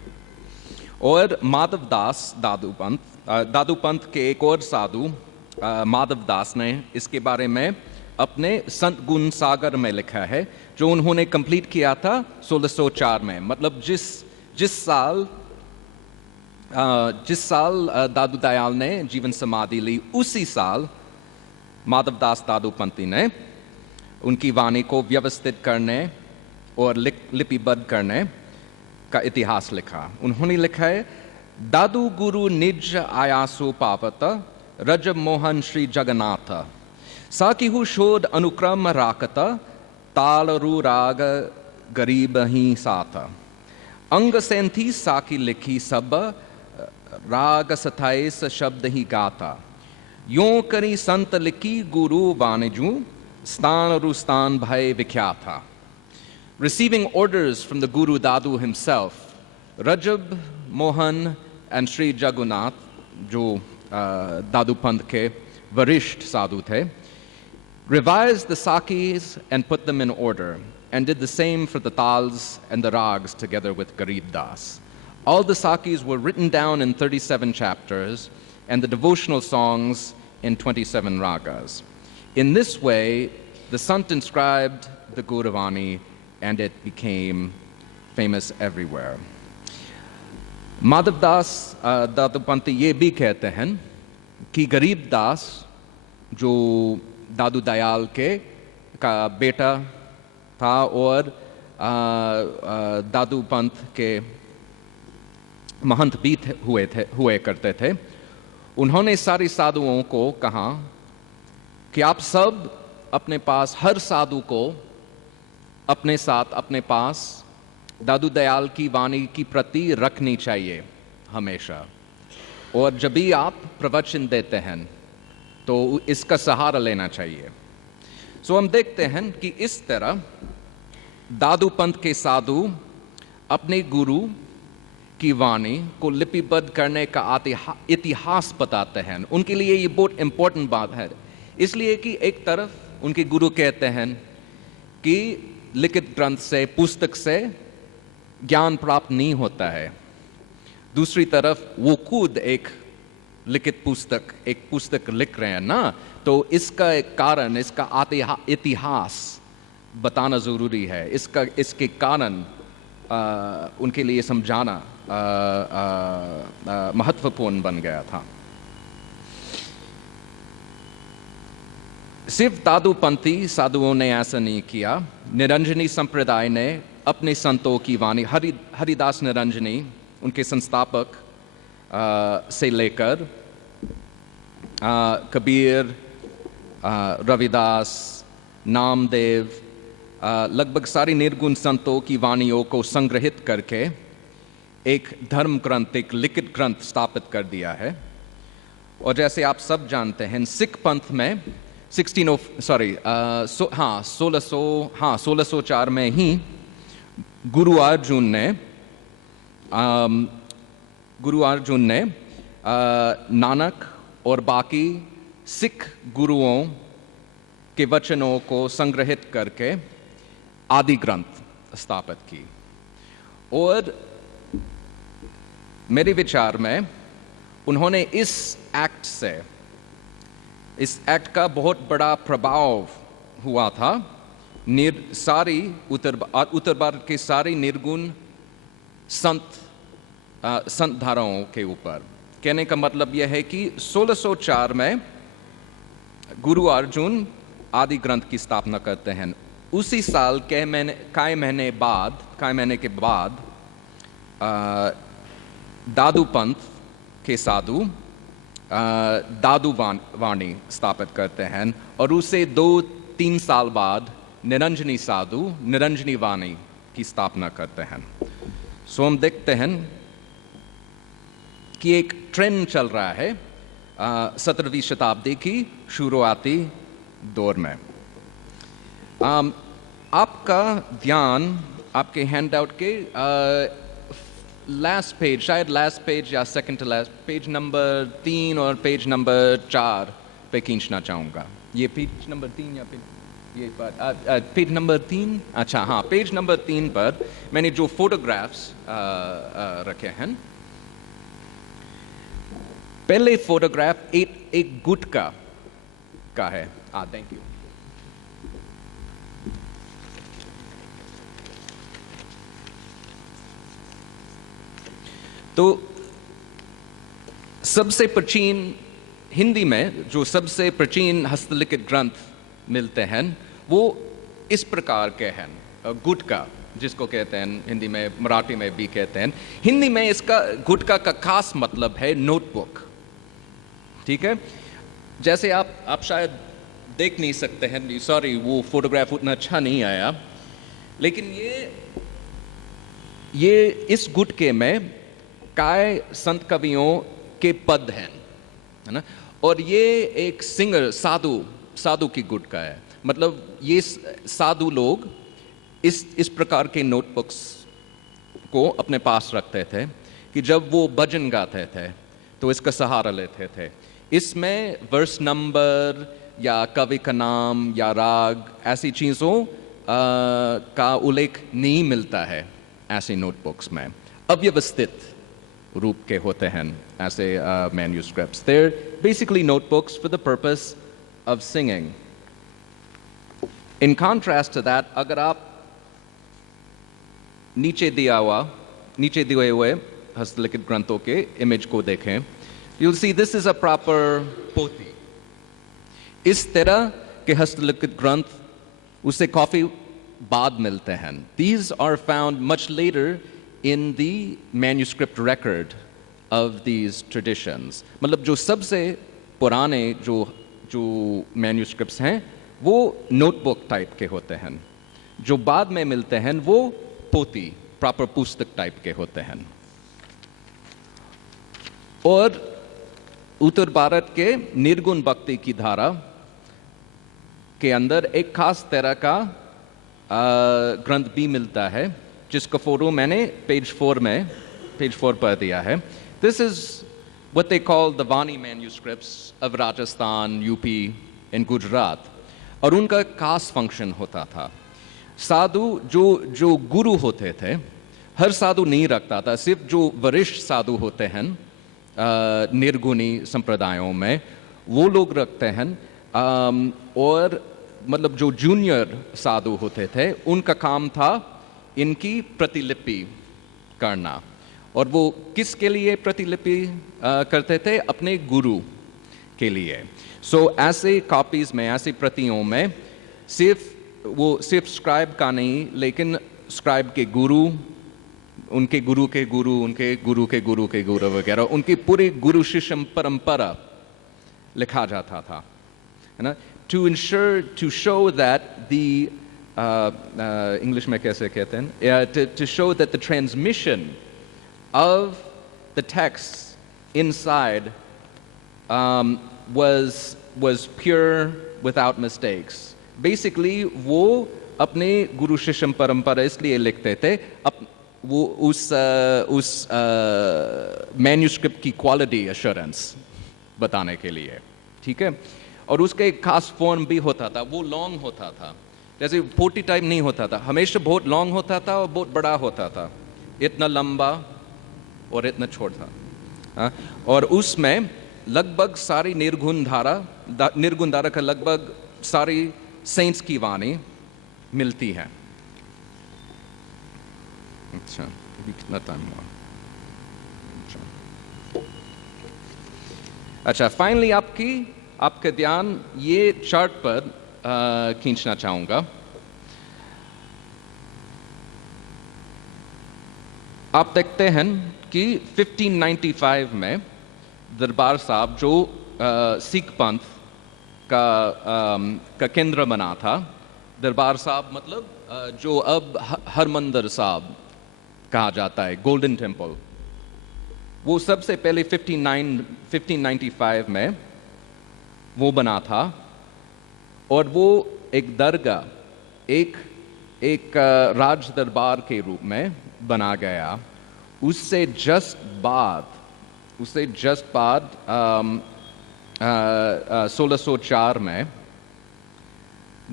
और माधव दास दादू पंथ के एक और साधु माधव दास ने इसके बारे में अपने संत गुण सागर में लिखा है, जो उन्होंने कंप्लीट किया था 1604 में। मतलब जिस साल दादू दयाल ने जीवन समाधि ली, उसी साल माधव दास दादू पंथी ने उनकी वाणी को व्यवस्थित करने और लिपिबद्ध करने का इतिहास लिखा। उन्होंने लिखा है, दादू गुरु निज आयासु पावत रजब मोहन श्री जगन्नाथ साकिहु शोध अनुक्रम राकत तालरु राग गरीब ही साथ अंग सेंथी साकी लिखी सब राग 27 शब्द ही गाता यों करी संत लिखी गुरु वाणिजू स्थान रुस्तान भय विख्याता। Receiving orders from the Guru Dadu himself, Rajab, Mohan and Sri Jagannath, जो दादू पंथ के वरिष्ठ साधु थे, revised the sakis and put them in order, and did the same for the tals and the rags together with Garib Das. All the sakis were written down in 37 chapters, and the devotional songs in 27 ragas. In this way, the Sant inscribed the Gauravani, and it became famous everywhere. Madhav Das दादू पंथी ये भी कहते हैं कि गरीब दास जो दादू दयाल के का बेटा था और दादू पंथ के महंत भी हुए करते थे, उन्होंने सारे साधुओं को कहा कि आप सब अपने पास, हर साधु को अपने साथ, अपने पास दादू दयाल की वाणी की प्रति रखनी चाहिए हमेशा, और जब भी आप प्रवचन देते हैं तो इसका सहारा लेना चाहिए। सो हम देखते हैं कि इस तरह दादू पंथ के साधु अपने गुरु की वाणी को लिपिबद्ध करने का इतिहास बताते हैं। उनके लिए ये बहुत इंपॉर्टेंट बात है, इसलिए कि एक तरफ उनके गुरु कहते हैं कि लिखित ग्रंथ से, पुस्तक से ज्ञान प्राप्त नहीं होता है, दूसरी तरफ वो खुद एक लिखित पुस्तक, एक पुस्तक लिख रहे हैं ना, तो इसका एक कारण, इसका इतिहास बताना ज़रूरी है। इसके कारण उनके लिए समझाना महत्वपूर्ण बन गया था। सिर्फ दादू पंथी साधुओं ने ऐसा नहीं किया। निरंजनी संप्रदाय ने अपने संतों की वाणी, हरिदास निरंजनी उनके संस्थापक से लेकर कबीर, रविदास, नामदेव, लगभग सारी निर्गुण संतों की वाणियों को संग्रहित करके एक धर्म ग्रंथ, एक लिखित ग्रंथ स्थापित कर दिया है। और जैसे आप सब जानते हैं, सिख पंथ में 1604 में ही गुरु अर्जुन ने नानक और बाकी सिख गुरुओं के वचनों को संग्रहित करके आदि ग्रंथ स्थापित की। और मेरे विचार में उन्होंने इस एक्ट का बहुत बड़ा प्रभाव हुआ था सारी उत्तर भारत के सारे निर्गुण संत धाराओं के ऊपर। कहने का मतलब यह है कि 1604 में गुरु अर्जुन आदि ग्रंथ की स्थापना करते हैं। उसी साल कई महीने के बाद दादू पंथ के साधु दादू वाणी स्थापित करते हैं और उसे 2-3 साल बाद निरंजनी साधु निरंजनी वाणी की स्थापना करते हैं। सो हम देखते हैं कि एक ट्रेंड चल रहा है 17वीं शताब्दी की शुरुआती दौर में। आपका ध्यान आपके हैंडआउट के लास्ट पेज, शायद लास्ट पेज या second to last page number 3 और पेज नंबर 4 पे खींचना चाहूँगा। ये पेज नंबर 3 या ये पेज नंबर 3, अच्छा हाँ, पेज नंबर 3 पर मैंने जो फोटोग्राफ्स रखे हैं, पहले फोटोग्राफ एक गुटका का है। Thank you. तो सबसे प्राचीन हिंदी में जो सबसे प्राचीन हस्तलिखित ग्रंथ मिलते हैं वो इस प्रकार के हैं, गुटका जिसको कहते हैं, हिंदी में मराठी में भी कहते हैं। हिंदी में इसका गुटका का खास मतलब है नोटबुक। ठीक है, जैसे आप शायद देख नहीं सकते हैं, सॉरी वो फोटोग्राफ उतना अच्छा नहीं आया, लेकिन ये इस गुटके में काय संत कवियों के पद हैं, है ना, और ये एक सिंगर साधु की गुटका है। मतलब ये साधु लोग इस प्रकार के नोटबुक्स को अपने पास रखते थे कि जब वो भजन गाते थे तो इसका सहारा लेते थे। इसमें वर्स नंबर या कवि का नाम या राग ऐसी चीज़ों का उल्लेख नहीं मिलता है ऐसी नोटबुक्स में। अव्यवस्थित रूप के होते हैं ऐसे manuscripts. They're basically notebooks for the purpose of singing. In contrast to that, अगर आप नीचे दिए हुए हस्तलिखित ग्रंथों के इमेज को देखें, you'll see this is a proper पोथी। इस तरह के हस्तलिखित ग्रंथ उसे काफी बाद मिलते हैं। These are found much later in the manuscript record of these traditions. मतलब जो सबसे पुराने जो manuscripts हैं वो नोटबुक टाइप के होते हैं, जो बाद में मिलते हैं वो पोथी प्रॉपर पुस्तक टाइप के होते हैं। और उत्तर भारत के निर्गुण भक्ति की धारा के अंदर एक खास तरह का ग्रंथ भी मिलता है जिसका फोटो मैंने पेज 4 पर दिया है। This is what they call the Vani manuscripts of Rajasthan, UP and Gujarat। और उनका खास फंक्शन होता था, साधु जो गुरु होते थे, हर साधु नहीं रखता था, सिर्फ जो वरिष्ठ साधु होते हैं निर्गुणी संप्रदायों में वो लोग रखते हैं। और मतलब जो जूनियर साधु होते थे उनका काम था इनकी प्रतिलिपि करना। और वो किसके लिए प्रतिलिपि करते थे? अपने गुरु के लिए। सो ऐसे कॉपीज में, ऐसी प्रतियों में सिर्फ स्क्राइब का नहीं, लेकिन स्क्राइब के गुरु, उनके गुरु के गुरु, उनके गुरु के गुरु के गुरु वगैरह, उनकी पूरी गुरु शिष्य परंपरा लिखा जाता था, है ना, to show that the English में कैसे कहते हैं, to show that the transmission of the texts inside was pure without mistakes. Basically वो अपने गुरु शिष्य परंपरा इसलिए लिखते थे वो उस मैन्यूस्क्रिप्ट की क्वालिटी एश्योरेंस बताने के लिए, ठीक है। और उसका एक खास फॉर्म भी होता था, वो लॉन्ग होता था, जैसे पोटी टाइप नहीं होता था, हमेशा बहुत लॉन्ग होता था और बहुत बड़ा होता था, इतना लंबा और इतना छोटा था। और उसमें लगभग सारी निर्गुण धारा का लगभग सारी सेंट्स की वाणी मिलती है। अच्छा, अभी कितना टाइम हुआ? अच्छा, फाइनली आपका ध्यान ये चार्ट पर खींचना चाहूंगा। आप देखते हैं कि 1595 में दरबार साहब जो सिख पंथ का केंद्र बना था, दरबार साहब मतलब जो अब हरमंदिर साहब कहा जाता है, गोल्डन टेम्पल, वो सबसे पहले 1595 में वो बना था। और वो एक दरगाह, एक राज दरबार के रूप में बना गया। उससे जस्ट बाद 1604 में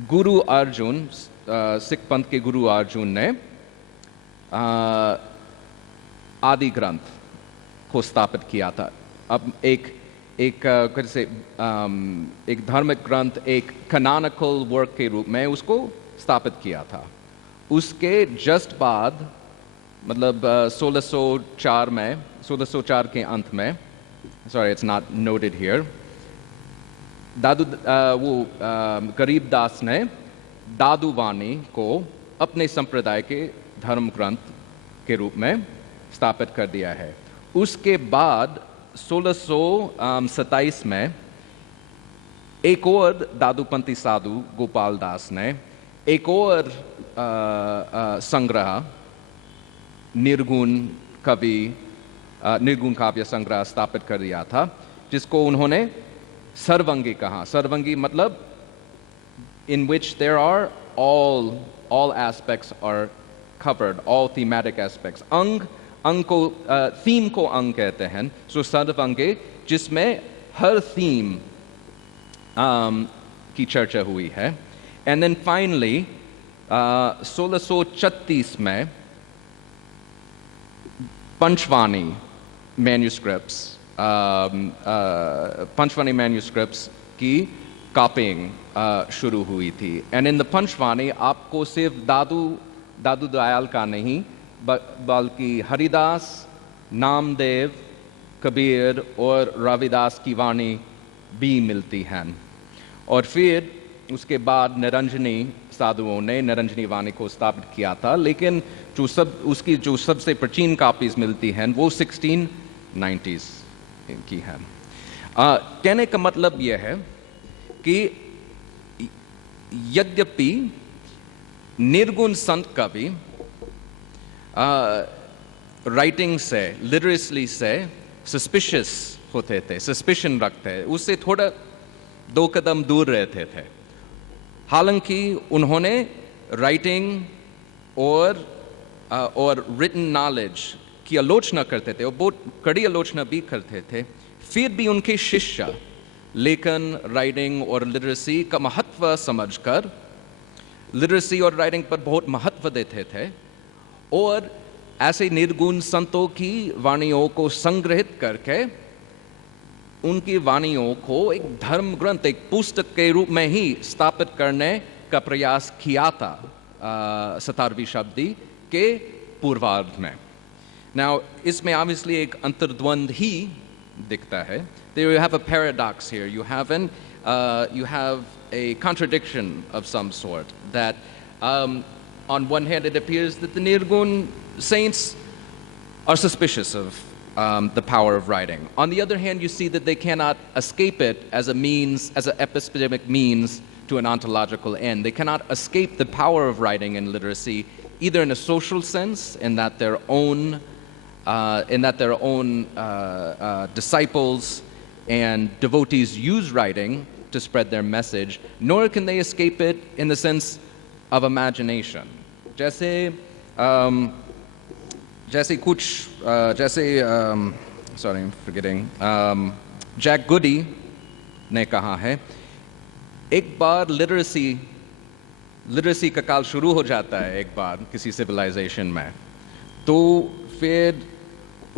गुरु अर्जुन, सिख पंथ के गुरु अर्जुन ने आदि ग्रंथ को स्थापित किया था। अब एक धार्मिक ग्रंथ, एक कैनोनिकल वर्क के रूप में उसको स्थापित किया था। उसके जस्ट बाद मतलब 1604 के अंत में, sorry it's not noted here, Garibdas ने दादू वाणी को अपने संप्रदाय के धर्म ग्रंथ के रूप में स्थापित कर दिया है। उसके बाद 1627 में एक और दादूपंथी साधु गोपाल दास ने एक और संग्रह, निर्गुण काव्य संग्रह स्थापित कर दिया था, जिसको उन्होंने सर्वंगी कहा। सर्वंगी मतलब in which there are all aspects are covered, all thematic aspects. अंग को थीम को अंग कहते हैं, सो सर्वंगे, जिसमें हर थीम की चर्चा हुई है। एंड देन फाइनली 1636 में पंचवाणी मैन्यूस्क्रिप्ट्स की कॉपिंग शुरू हुई थी। एंड इन द पंचवाणी आपको सिर्फ दादू दयाल का नहीं बल्कि हरिदास, नामदेव, कबीर और रविदास की वाणी भी मिलती हैं। और फिर उसके बाद निरंजनी साधुओं ने निरंजनी वाणी को स्थापित किया था, लेकिन उसकी जो सबसे प्राचीन कॉपीज मिलती हैं वो 1690s की हैं। कहने का मतलब यह है कि यद्यपि निर्गुण संत कवि राइटिंग से, लिटरेसी से सस्पिशियस होते थे, सस्पिशन रखते, उससे थोड़ा 2 कदम दूर रहते थे। हालांकि उन्होंने राइटिंग और रिटन नॉलेज की आलोचना करते थे और बहुत कड़ी आलोचना भी करते थे, फिर भी उनके शिष्य लेखन, राइटिंग और लिटरेसी का महत्व समझकर लिटरेसी और राइटिंग पर बहुत महत्व देते थे और ऐसे निर्गुण संतों की वाणियों को संग्रहित करके उनकी वाणियों को एक धर्म ग्रंथ, एक पुस्तक के रूप में ही स्थापित करने का प्रयास किया था 17वीं शताब्दी के पूर्वार्ध में। Now, इसमें obviously एक अंतर्द्वंद ही दिखता है। There you have a paradox here. You have a contradiction of some sort that on one hand it appears that the Nirgun saints are suspicious of the power of writing. On the other hand, you see that they cannot escape it as an epistemic means to an ontological end. They cannot escape the power of writing and literacy, either in a social sense, in that their own disciples and devotees use writing to spread their message, nor can they escape it in the sense of imagination. Jack Goody ने कहा है, एक बार literacy का काल शुरू हो जाता है एक बार किसी सिविलाइजेशन में, तो फिर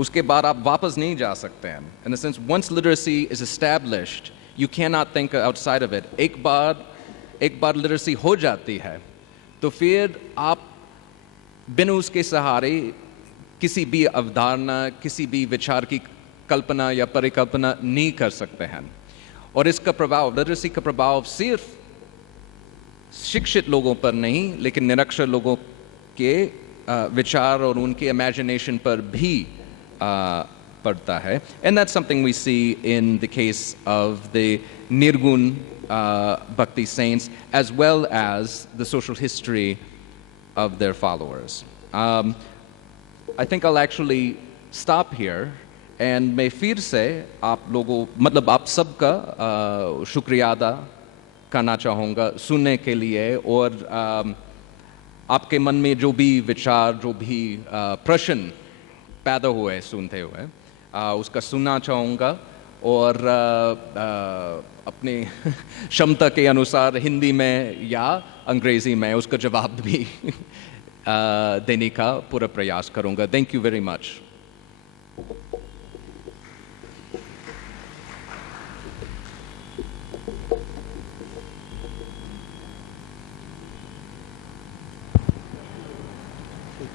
उसके बाद आप वापस नहीं जा सकते हैं. In a sense, once literacy is established, you cannot think outside of it. एक बार literacy हो जाती है, तो फिर आप बिना उसके सहारे किसी भी अवधारणा, किसी भी विचार की कल्पना या परिकल्पना नहीं कर सकते हैं. और इसका प्रभाव, लिटरेसी का प्रभाव सिर्फ शिक्षित लोगों पर नहीं, लेकिन निरक्षर लोगों के विचार और उनके इमेजिनेशन पर भी पड़ता है. And that's something we see in the case of the Nirgun Bhakti saints, as well as the social history of their followers. I think I'll actually stop here, and मैं फिर से आप लोगों, मतलब आप सबका शुक्रिया अदा करना चाहूँगा सुनने के लिए, और आपके मन में जो भी विचार, जो भी प्रश्न पैदा हुए सुनते हुए, उसका सुनना चाहूँगा, और अपने क्षमता के अनुसार हिंदी में या अंग्रेज़ी में उसका जवाब भी देने का पूरा प्रयास करूँगा. Thank you very much.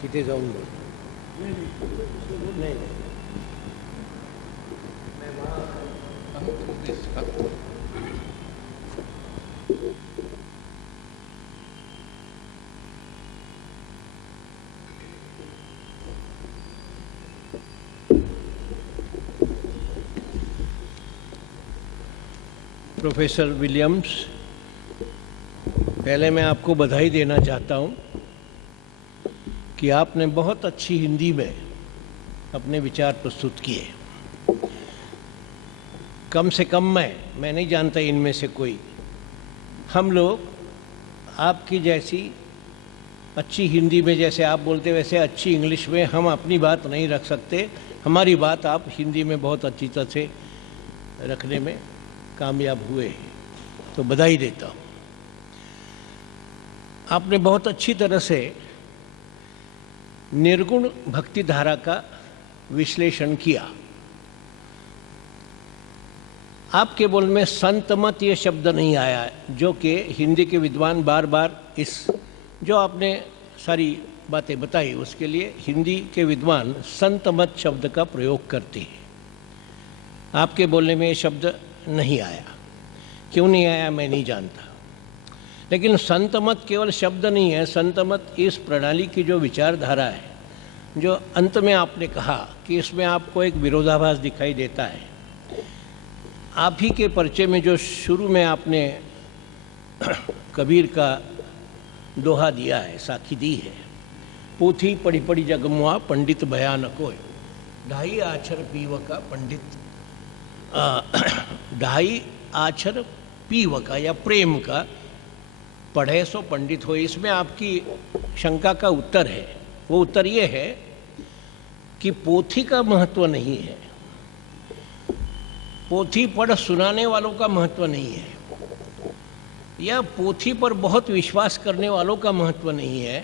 किती जाऊन नाही. प्रोफेसर विलियम्स, पहले मैं आपको बधाई देना चाहता हूं कि आपने बहुत अच्छी हिंदी में अपने विचार प्रस्तुत किए. कम से कम मैं नहीं जानता इनमें से कोई, हम लोग आपकी जैसी अच्छी हिंदी में, जैसे आप बोलते वैसे अच्छी इंग्लिश में हम अपनी बात नहीं रख सकते. हमारी बात आप हिंदी में बहुत अच्छी तरह से रखने में कामयाब हुए हैं, तो बधाई देता हूँ. आपने बहुत अच्छी तरह से निर्गुण भक्ति धारा का विश्लेषण किया. आपके बोल में संत मत ये शब्द नहीं आया, जो कि हिंदी के विद्वान बार बार इस जो आपने सारी बातें बताई उसके लिए हिंदी के विद्वान संत मत शब्द का प्रयोग करते हैं. आपके बोलने में ये शब्द नहीं आया. क्यों नहीं आया मैं नहीं जानता, लेकिन संत मत केवल शब्द नहीं है. संत मत इस प्रणाली की जो विचारधारा है, जो अंत में आपने कहा कि इसमें आपको एक विरोधाभास दिखाई देता है. आप ही के परिचय में जो शुरू में आपने कबीर का दोहा दिया है, साखी दी है, पोथी पढ़ी पढ़ी जगमुआ पंडित बयान कोय, ढाई आछर पीव का पंडित, ढाई आछर पीव का या प्रेम का पढ़े सो पंडित हो. इसमें आपकी शंका का उत्तर है. वो उत्तर ये है कि पोथी का महत्व नहीं है, पोथी पढ़ सुनाने वालों का महत्व नहीं है, या पोथी पर बहुत विश्वास करने वालों का महत्व नहीं है.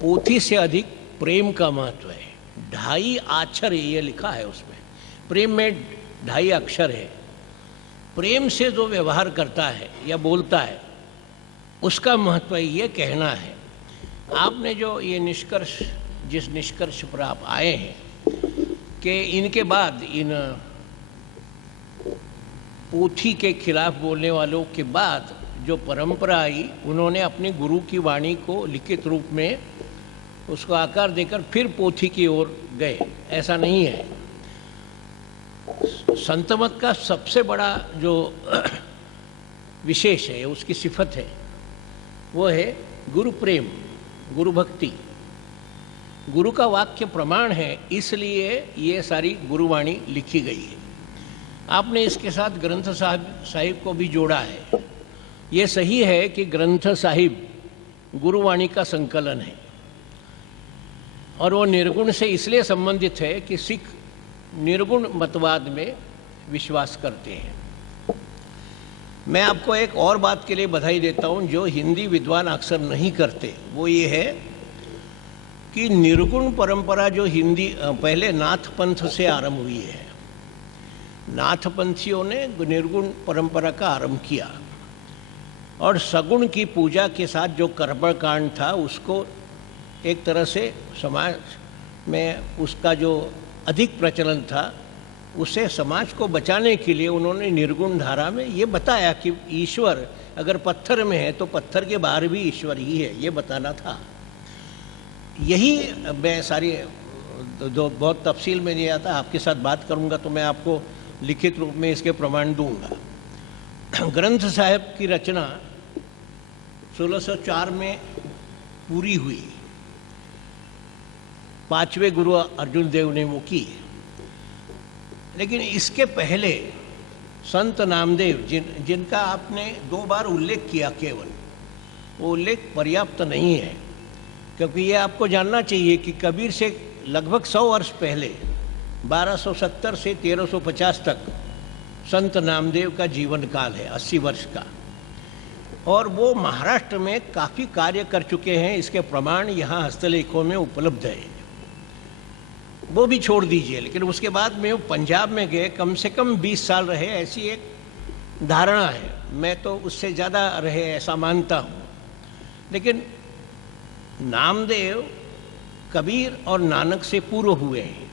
पोथी से अधिक प्रेम का महत्व है. ढाई आक्षर ये लिखा है उसमें, प्रेम में ढाई अक्षर है. प्रेम से जो व्यवहार करता है या बोलता है उसका महत्व ये कहना है. आपने जो ये निष्कर्ष, जिस निष्कर्ष पर आप आए हैं कि इनके बाद इन पोथी के खिलाफ बोलने वालों के बाद जो परंपरा आई, उन्होंने अपनी गुरु की वाणी को लिखित रूप में उसको आकार देकर फिर पोथी की ओर गए, ऐसा नहीं है. संतमत का सबसे बड़ा जो विशेष है, उसकी सिफत है, वो है गुरु प्रेम, गुरु भक्ति. गुरु का वाक्य प्रमाण है, इसलिए ये सारी गुरुवाणी लिखी गई है. आपने इसके साथ ग्रंथ साहिब को भी जोड़ा है. ये सही है कि ग्रंथ साहिब गुरुवाणी का संकलन है, और वो निर्गुण से इसलिए संबंधित है कि सिख निर्गुण मतवाद में विश्वास करते हैं. मैं आपको एक और बात के लिए बधाई देता हूँ जो हिंदी विद्वान अक्सर नहीं करते. वो ये है कि निर्गुण परंपरा जो हिंदी पहले नाथ पंथ से आरंभ हुई है, नाथ पंथियों ने निर्गुण परंपरा का आरंभ किया और सगुण की पूजा के साथ जो कर्मकांड था उसको एक तरह से समाज में उसका जो अधिक प्रचलन था, उसे समाज को बचाने के लिए उन्होंने निर्गुण धारा में ये बताया कि ईश्वर अगर पत्थर में है तो पत्थर के बाहर भी ईश्वर ही है, ये बताना था। यही मैं सारी बहुत तफसील में नहीं आता, आपके साथ बात करूंगा तो मैं आपको लिखित रूप में इसके प्रमाण दूंगा। ग्रंथ साहिब की रचना 1604 में पूरी हुई, 5वें गुरु अर्जुन देव ने वो की। लेकिन इसके पहले संत नामदेव जिनका आपने 2 बार उल्लेख किया, केवल वो उल्लेख पर्याप्त नहीं है, क्योंकि ये आपको जानना चाहिए कि कबीर से लगभग 100 वर्ष पहले 1270 से 1350 तक संत नामदेव का जीवन काल है, 80 वर्ष का, और वो महाराष्ट्र में काफ़ी कार्य कर चुके हैं। इसके प्रमाण यहाँ हस्तलेखों में उपलब्ध है। वो भी छोड़ दीजिए, लेकिन उसके बाद में वो पंजाब में गए, कम से कम 20 साल रहे, ऐसी एक धारणा है। मैं तो उससे ज़्यादा रहे ऐसा मानता हूँ। लेकिन नामदेव कबीर और नानक से पूर्व हुए हैं।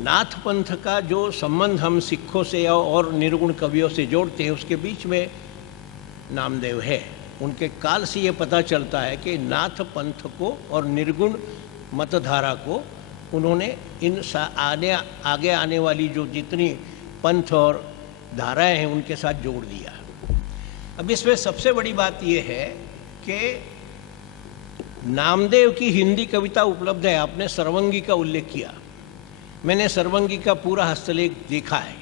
नाथ पंथ का जो संबंध हम सिखों से और निर्गुण कवियों से जोड़ते हैं, उसके बीच में नामदेव है। उनके काल से ये पता चलता है कि नाथ पंथ को और निर्गुण मतधारा को उन्होंने इन आगे आने वाली जो जितनी पंथ और धाराएं हैं उनके साथ जोड़ दिया। अब इसमें सबसे बड़ी बात यह है कि नामदेव की हिंदी कविता उपलब्ध है। आपने सर्वंगी का उल्लेख किया, मैंने सर्वंगी का पूरा हस्तलेख देखा है।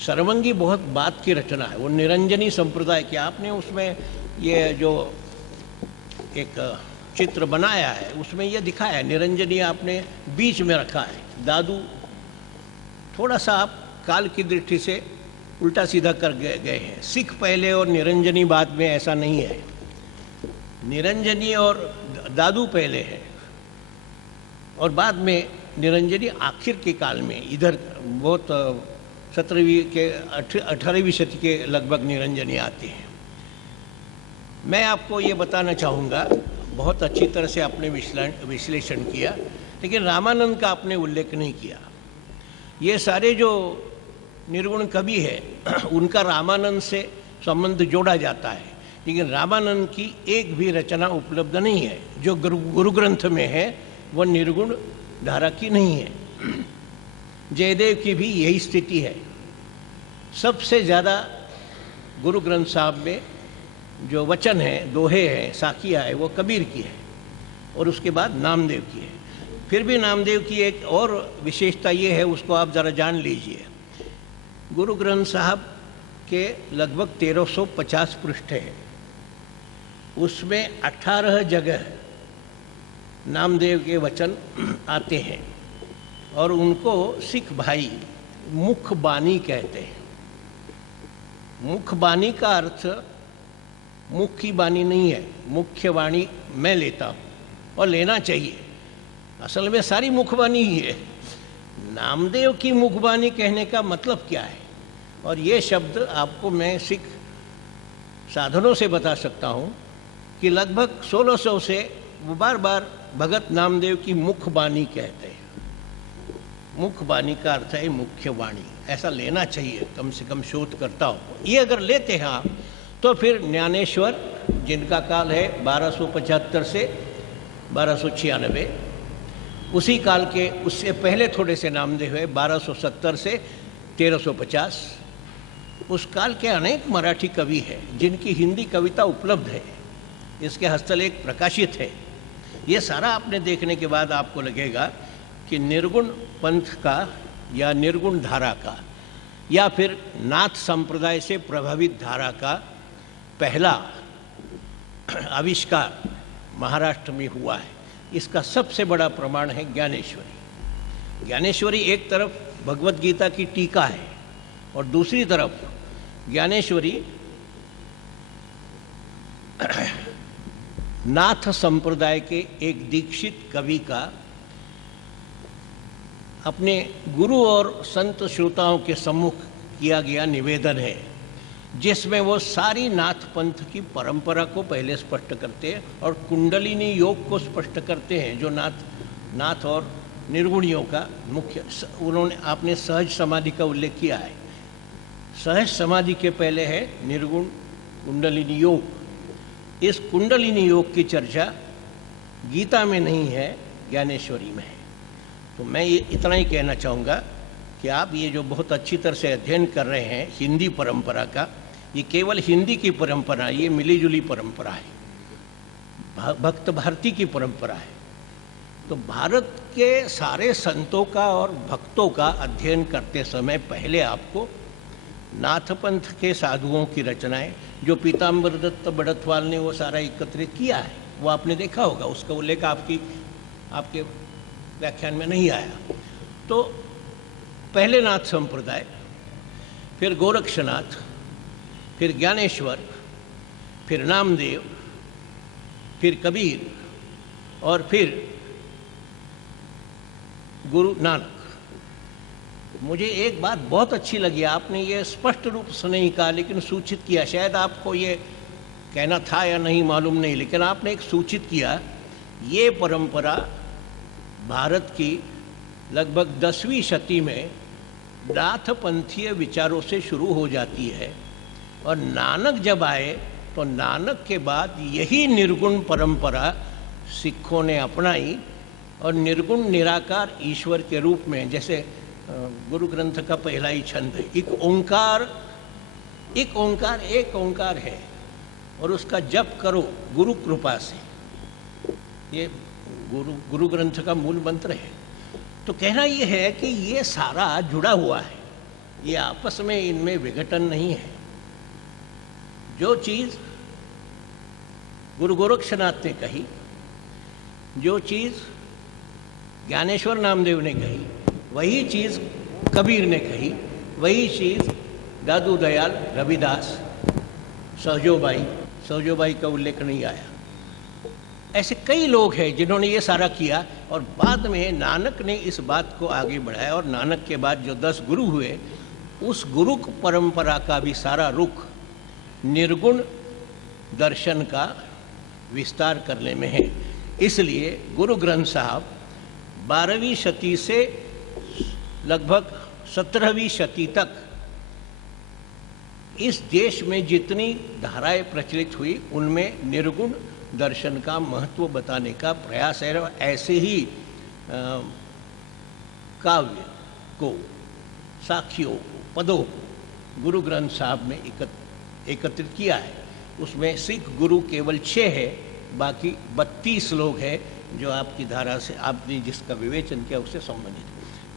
सर्वंगी बहुत बात की रचना है, वो निरंजनी संप्रदाय की। आपने उसमें ये जो एक चित्र बनाया है उसमें ये दिखाया है, निरंजनी आपने बीच में रखा है, दादू थोड़ा सा आप काल की दृष्टि से उल्टा सीधा कर गए हैं। सिख पहले और निरंजनी बाद में, ऐसा नहीं है। निरंजनी और दादू पहले है और बाद में निरंजनी आखिर के काल में, इधर बहुत 17वीं के 18वीं सदी के लगभग निरंजनी आती है। मैं आपको ये बताना चाहूँगा, बहुत अच्छी तरह से आपने विश्लेषण किया, लेकिन रामानंद का आपने उल्लेख नहीं किया। ये सारे जो निर्गुण कवि है उनका रामानंद से संबंध जोड़ा जाता है, लेकिन रामानंद की एक भी रचना उपलब्ध नहीं है। जो गुरु ग्रंथ में है वह निर्गुण धारा की नहीं है। जयदेव की भी यही स्थिति है। सबसे ज़्यादा गुरु ग्रंथ साहब में जो वचन है, दोहे हैं, साखिया है, वो कबीर की है और उसके बाद नामदेव की है। फिर भी नामदेव की एक और विशेषता ये है, उसको आप ज़रा जान लीजिए। गुरु ग्रंथ साहब के लगभग 1350 पृष्ठ हैं, उसमें 18 जगह नामदेव के वचन आते हैं और उनको सिख भाई मुख बानी कहते हैं। मुख बानी का अर्थ मुख की बानी नहीं है, मुख्य वाणी मैं लेता हूँ और लेना चाहिए। असल में सारी मुखबानी ही है। नामदेव की मुखबानी कहने का मतलब क्या है? और ये शब्द आपको मैं सिख साधनों से बता सकता हूँ कि लगभग 1600 से वो बार बार भगत नामदेव की मुखबानी कहते हैं। मुखबानी का अर्थ है मुख्य वाणी, ऐसा लेना चाहिए कम से कम शोधकर्ताओं को। ये अगर लेते हैं आप तो फिर ज्ञानेश्वर, जिनका काल है 1275 से 1296, उसी काल के उससे पहले थोड़े से नामदेव है 1270 से 1350। उस काल के अनेक मराठी कवि हैं जिनकी हिंदी कविता उपलब्ध है, इसके हस्तलेख प्रकाशित है। ये सारा आपने देखने के बाद आपको लगेगा कि निर्गुण पंथ का या निर्गुण धारा का या फिर नाथ संप्रदाय से प्रभावित धारा का पहला आविष्कार महाराष्ट्र में हुआ है। इसका सबसे बड़ा प्रमाण है ज्ञानेश्वरी। ज्ञानेश्वरी एक तरफ भगवत गीता की टीका है और दूसरी तरफ ज्ञानेश्वरी नाथ संप्रदाय के एक दीक्षित कवि का अपने गुरु और संत श्रोताओं के सम्मुख किया गया निवेदन है, जिसमें वो सारी नाथ पंथ की परंपरा को पहले स्पष्ट करते हैं और कुंडलिनी योग को स्पष्ट करते हैं, जो नाथ और निर्गुणियों का मुख्य। आपने सहज समाधि का उल्लेख किया है। सहज समाधि के पहले है निर्गुण कुंडलिनी योग। इस कुंडलिनी योग की चर्चा गीता में नहीं है, ज्ञानेश्वरी में है। तो मैं ये इतना ही कहना चाहूँगा कि आप ये जो बहुत अच्छी तरह से अध्ययन कर रहे हैं हिंदी परंपरा का, ये केवल हिंदी की परंपरा, ये मिलीजुली परंपरा है, भक्त भारती की परंपरा है। तो भारत के सारे संतों का और भक्तों का अध्ययन करते समय पहले आपको नाथ पंथ के साधुओं की रचनाएं, जो पीताम्बर दत्त बड़तवाल ने वो सारा एकत्रित किया है, वो आपने देखा होगा, उसका उल्लेख आपके व्याख्यान में नहीं आया। तो पहले नाथ संप्रदाय, फिर गोरक्षनाथ, फिर ज्ञानेश्वर, फिर नामदेव, फिर कबीर और फिर गुरु नानक। मुझे एक बात बहुत अच्छी लगी, आपने ये स्पष्ट रूप से नहीं कहा लेकिन सूचित किया। शायद आपको ये कहना था या नहीं मालूम नहीं, लेकिन आपने एक सूचित किया, ये परंपरा भारत की लगभग 10वीं शती में नाथ पंथीय विचारों से शुरू हो जाती है और नानक जब आए तो नानक के बाद यही निर्गुण परंपरा सिखों ने अपनाई और निर्गुण निराकार ईश्वर के रूप में, जैसे गुरु ग्रंथ का पहला ही छंद है, एक ओंकार है और उसका जप करो गुरु कृपा से, ये गुरु ग्रंथ का मूल मंत्र है। तो कहना ये है कि ये सारा जुड़ा हुआ है, ये आपस में इनमें विघटन नहीं है। जो चीज़ गुरु गोरक्षनाथ ने कही, जो चीज़ ज्ञानेश्वर नामदेव ने कही, वही चीज़ कबीर ने कही, वही चीज़ दादू दयाल, रविदास, सहजोबाई का उल्लेख नहीं आया। ऐसे कई लोग हैं जिन्होंने ये सारा किया और बाद में नानक ने इस बात को आगे बढ़ाया और नानक के बाद जो 10 गुरु हुए, उस गुरु परंपरा का भी सारा रुख निर्गुण दर्शन का विस्तार करने में है। इसलिए गुरु ग्रंथ साहब 12वीं शती से लगभग 17वीं शती तक इस देश में जितनी धाराएं प्रचलित हुई उनमें निर्गुण दर्शन का महत्व बताने का प्रयास है। ऐसे ही काव्य को, साखियों को, पदों को गुरु ग्रंथ साहब ने एकत्रित किया है। उसमें सिख गुरु केवल 6 है, बाकी 32 लोग हैं जो आपकी धारा से आपने जिसका विवेचन किया उससे संबंधित।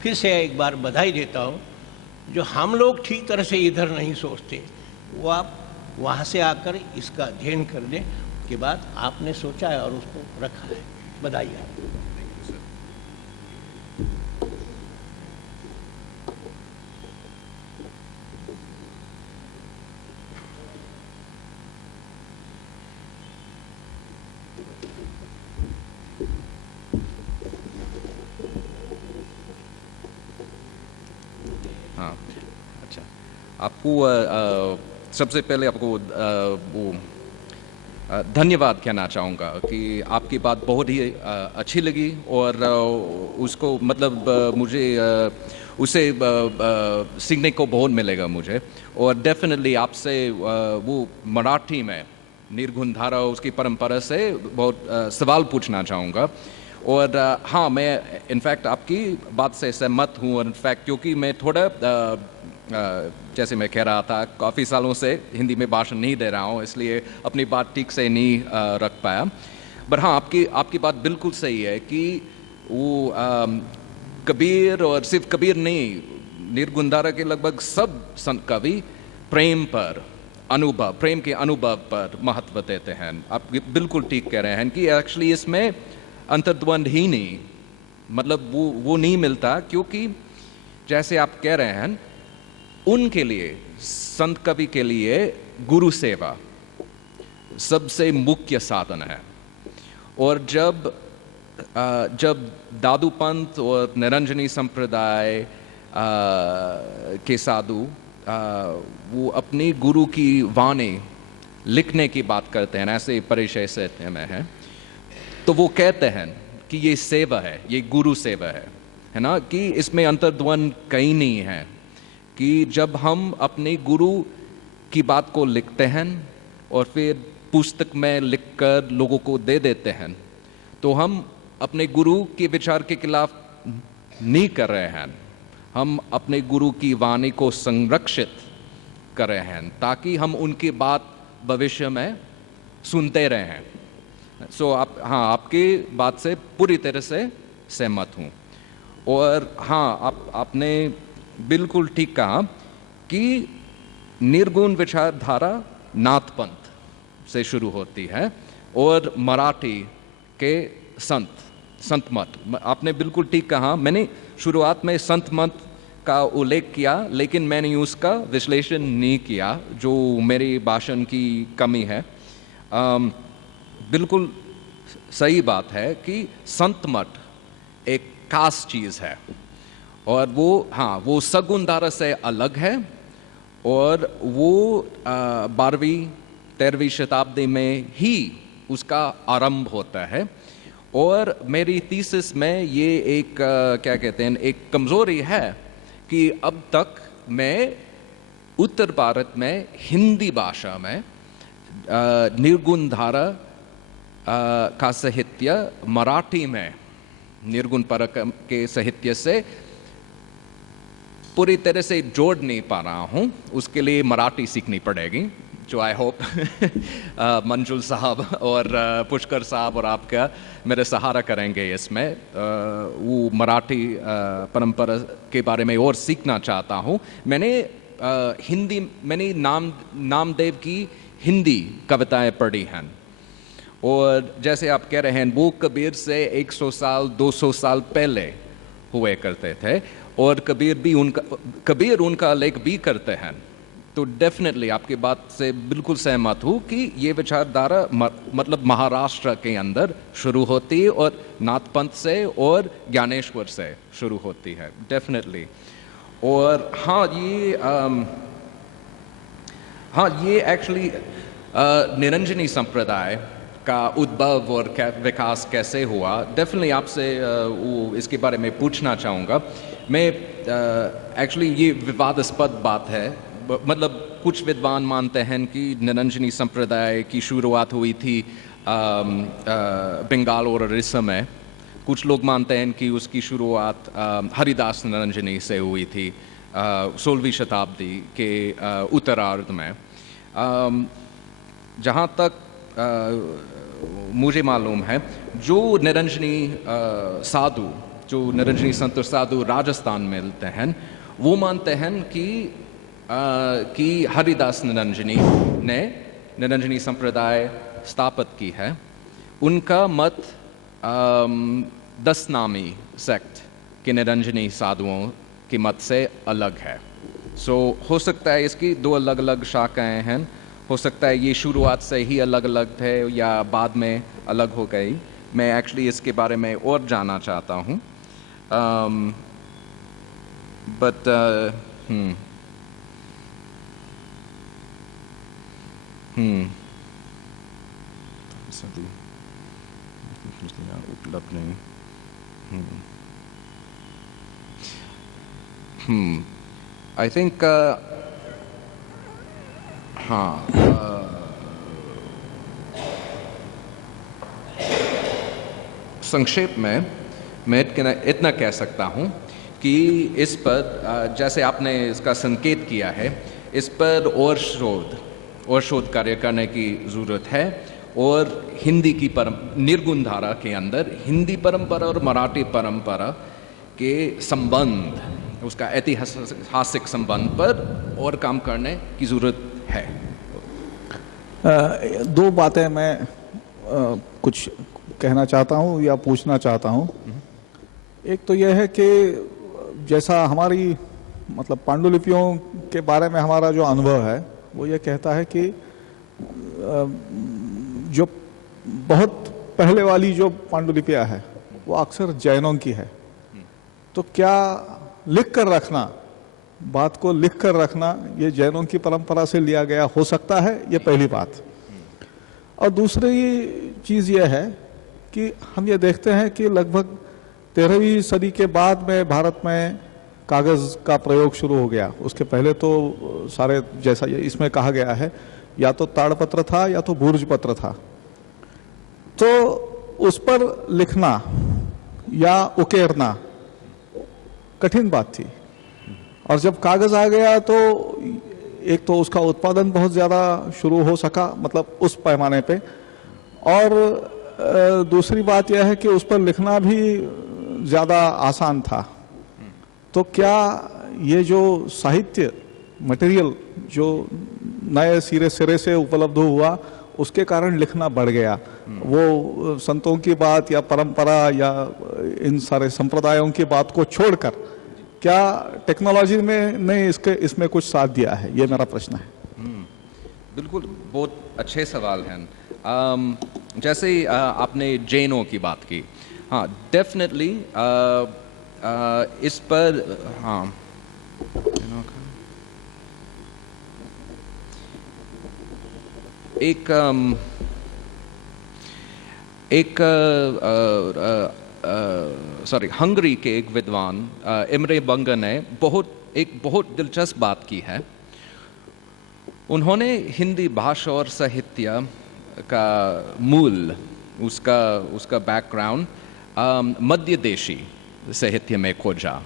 फिर से एक बार बधाई देता हूँ। जो हम लोग ठीक तरह से इधर नहीं सोचते, वो आप वहाँ से आकर इसका अध्ययन करने के बाद आपने सोचा है और उसको रखा है। बधाई आपको। हाँ, अच्छा, आपको सबसे पहले आपको वो धन्यवाद कहना चाहूँगा कि आपकी बात बहुत ही अच्छी लगी और उसको मतलब मुझे उसे सीखने को बहुत मिलेगा मुझे। और डेफिनेटली आपसे वो मराठी में निर्गुण धारा उसकी परंपरा से बहुत सवाल पूछना चाहूँगा। और हाँ, मैं इनफैक्ट आपकी बात से सहमत हूँ। और इनफैक्ट क्योंकि मैं थोड़ा जैसे मैं कह रहा था, काफ़ी सालों से हिंदी में भाषण नहीं दे रहा हूँ, इसलिए अपनी बात ठीक से नहीं रख पाया। पर हाँ, आपकी बात बिल्कुल सही है कि वो कबीर, और सिर्फ कबीर नहीं, निर्गुण धारा के लगभग सब संत कवि प्रेम पर, अनुभव, प्रेम के अनुभव पर महत्व देते हैं। आप बिल्कुल ठीक कह रहे हैं कि एक्चुअली इसमें अंतर्द्वंद ही नहीं, मतलब वो नहीं मिलता, क्योंकि जैसे आप कह रहे हैं, उनके लिए, संत कवि के लिए गुरु सेवा सबसे मुख्य साधन है। और जब दादू पंथ और निरंजनी संप्रदाय के साधु वो अपनी गुरु की वाणी लिखने की बात करते हैं, ऐसे परिचय से में है, तो वो कहते हैं कि ये सेवा है, ये गुरु सेवा है ना, कि इसमें अंतर्द्वंद कहीं नहीं है, कि जब हम अपने गुरु की बात को लिखते हैं और फिर पुस्तक में लिखकर लोगों को दे देते हैं, तो हम अपने गुरु के विचार के खिलाफ नहीं कर रहे हैं, हम अपने गुरु की वाणी को संरक्षित कर रहे हैं ताकि हम उनकी बात भविष्य में सुनते रहें। हाँ, आपकी बात से पूरी तरह से सहमत हूँ। और हाँ, आपने बिल्कुल ठीक कहा कि निर्गुण विचारधारा नाथपंथ से शुरू होती है और मराठी के संत मत, आपने बिल्कुल ठीक कहा। मैंने शुरुआत में संत मत का उल्लेख किया, लेकिन मैंने उसका विश्लेषण नहीं किया, जो मेरी भाषण की कमी है। बिल्कुल सही बात है कि संत मत एक खास चीज़ है और वो सगुण धारा से अलग है और वो 12वीं-13वीं शताब्दी में ही उसका आरंभ होता है। और मेरी थीसिस में ये एक क्या कहते हैं, एक कमज़ोरी है कि अब तक मैं उत्तर भारत में हिंदी भाषा में निर्गुण धारा का साहित्य मराठी में निर्गुण परक के साहित्य से पूरी तरह से जोड़ नहीं पा रहा हूँ। उसके लिए मराठी सीखनी पड़ेगी, जो आई होप मंजुल साहब और पुष्कर साहब और आपका मेरे सहारा करेंगे इसमें। वो मराठी परंपरा के बारे में और सीखना चाहता हूँ। मैंने नामदेव की हिंदी कविताएं पढ़ी हैं और जैसे आप कह रहे हैं, वो कबीर से 100 साल 200 साल पहले हुए करते थे और कबीर उनका लेख भी करते हैं। तो डेफिनेटली आपकी बात से बिल्कुल सहमत हूँ कि ये विचारधारा मतलब महाराष्ट्र के अंदर शुरू होती है और नाथपंथ से और ज्ञानेश्वर से शुरू होती है, डेफिनेटली। और ये एक्चुअली निरंजनी संप्रदाय का उद्भव और विकास कैसे हुआ, डेफिनेटली आपसे इसके बारे में पूछना चाहूँगा मैं। एक्चुअली ये विवादास्पद बात है, मतलब कुछ विद्वान मानते हैं कि निरंजनी संप्रदाय की शुरुआत हुई थी बंगाल और उड़ीसा में। कुछ लोग मानते हैं कि उसकी शुरुआत हरिदास निरंजनी से हुई थी 16वीं शताब्दी के उत्तरार्ध में। जहाँ तक मुझे मालूम है, जो निरंजनी संत साधु राजस्थान में मिलते हैं, वो मानते हैं कि हरिदास निरंजनी ने निरंजनी संप्रदाय स्थापित की है। उनका मत 10 नामी सेक्ट के निरंजनी साधुओं के मत से अलग है। हो सकता है इसकी 2 अलग अलग शाखाएं हैं, हो सकता है ये शुरुआत से ही अलग अलग थे या बाद में अलग हो गई। मैं एक्चुअली इसके बारे में और जानना चाहता हूँ। उपलब्ध नहीं। आई थिंक संक्षेप में मैं इतना कह सकता हूँ कि इस पर जैसे आपने इसका संकेत किया है, इस पर और शोध कार्य करने की ज़रूरत है। और हिंदी की निर्गुण धारा के अंदर हिंदी परंपरा और मराठी परंपरा के संबंध, उसका ऐतिहासिक संबंध पर और काम करने की ज़रूरत है। 2 बातें मैं कुछ कहना चाहता हूँ या पूछना चाहता हूँ। एक तो यह है कि जैसा हमारी मतलब पांडुलिपियों के बारे में हमारा जो अनुभव है, वो ये कहता है कि जो बहुत पहले वाली जो पांडुलिपियाँ है वो अक्सर जैनों की है, तो क्या लिख कर रखना, बात को लिख कर रखना ये जैनों की परंपरा से लिया गया हो सकता है? ये पहली बात। और दूसरी चीज़ ये है कि हम ये देखते हैं कि लगभग 13वीं सदी के बाद में भारत में कागज़ का प्रयोग शुरू हो गया। उसके पहले तो सारे, जैसा ये इसमें कहा गया है, या तो ताड़पत्र था या तो भूर्ज पत्र था, तो उस पर लिखना या उकेरना कठिन बात थी। और जब कागज़ आ गया तो एक तो उसका उत्पादन बहुत ज़्यादा शुरू हो सका, मतलब उस पैमाने पे, और दूसरी बात यह है कि उस पर लिखना भी ज़्यादा आसान था। तो क्या ये जो साहित्य मटेरियल जो नए सिरे से उपलब्ध हुआ उसके कारण लिखना बढ़ गया, वो संतों की बात या परंपरा या इन सारे संप्रदायों की बात को छोड़कर क्या टेक्नोलॉजी में ने इसमें कुछ साथ दिया है? ये मेरा प्रश्न है। बिल्कुल, बहुत अच्छे सवाल हैं। जैसे आपने जैनों की बात की, हाँ डेफिनेटली इस पर, हाँ हंगरी के एक विद्वान इमरे बंगा ने एक बहुत दिलचस्प बात की है। उन्होंने हिंदी भाषा और साहित्य का मूल, उसका बैकग्राउंड मध्य देशी साहित्य में खोजा।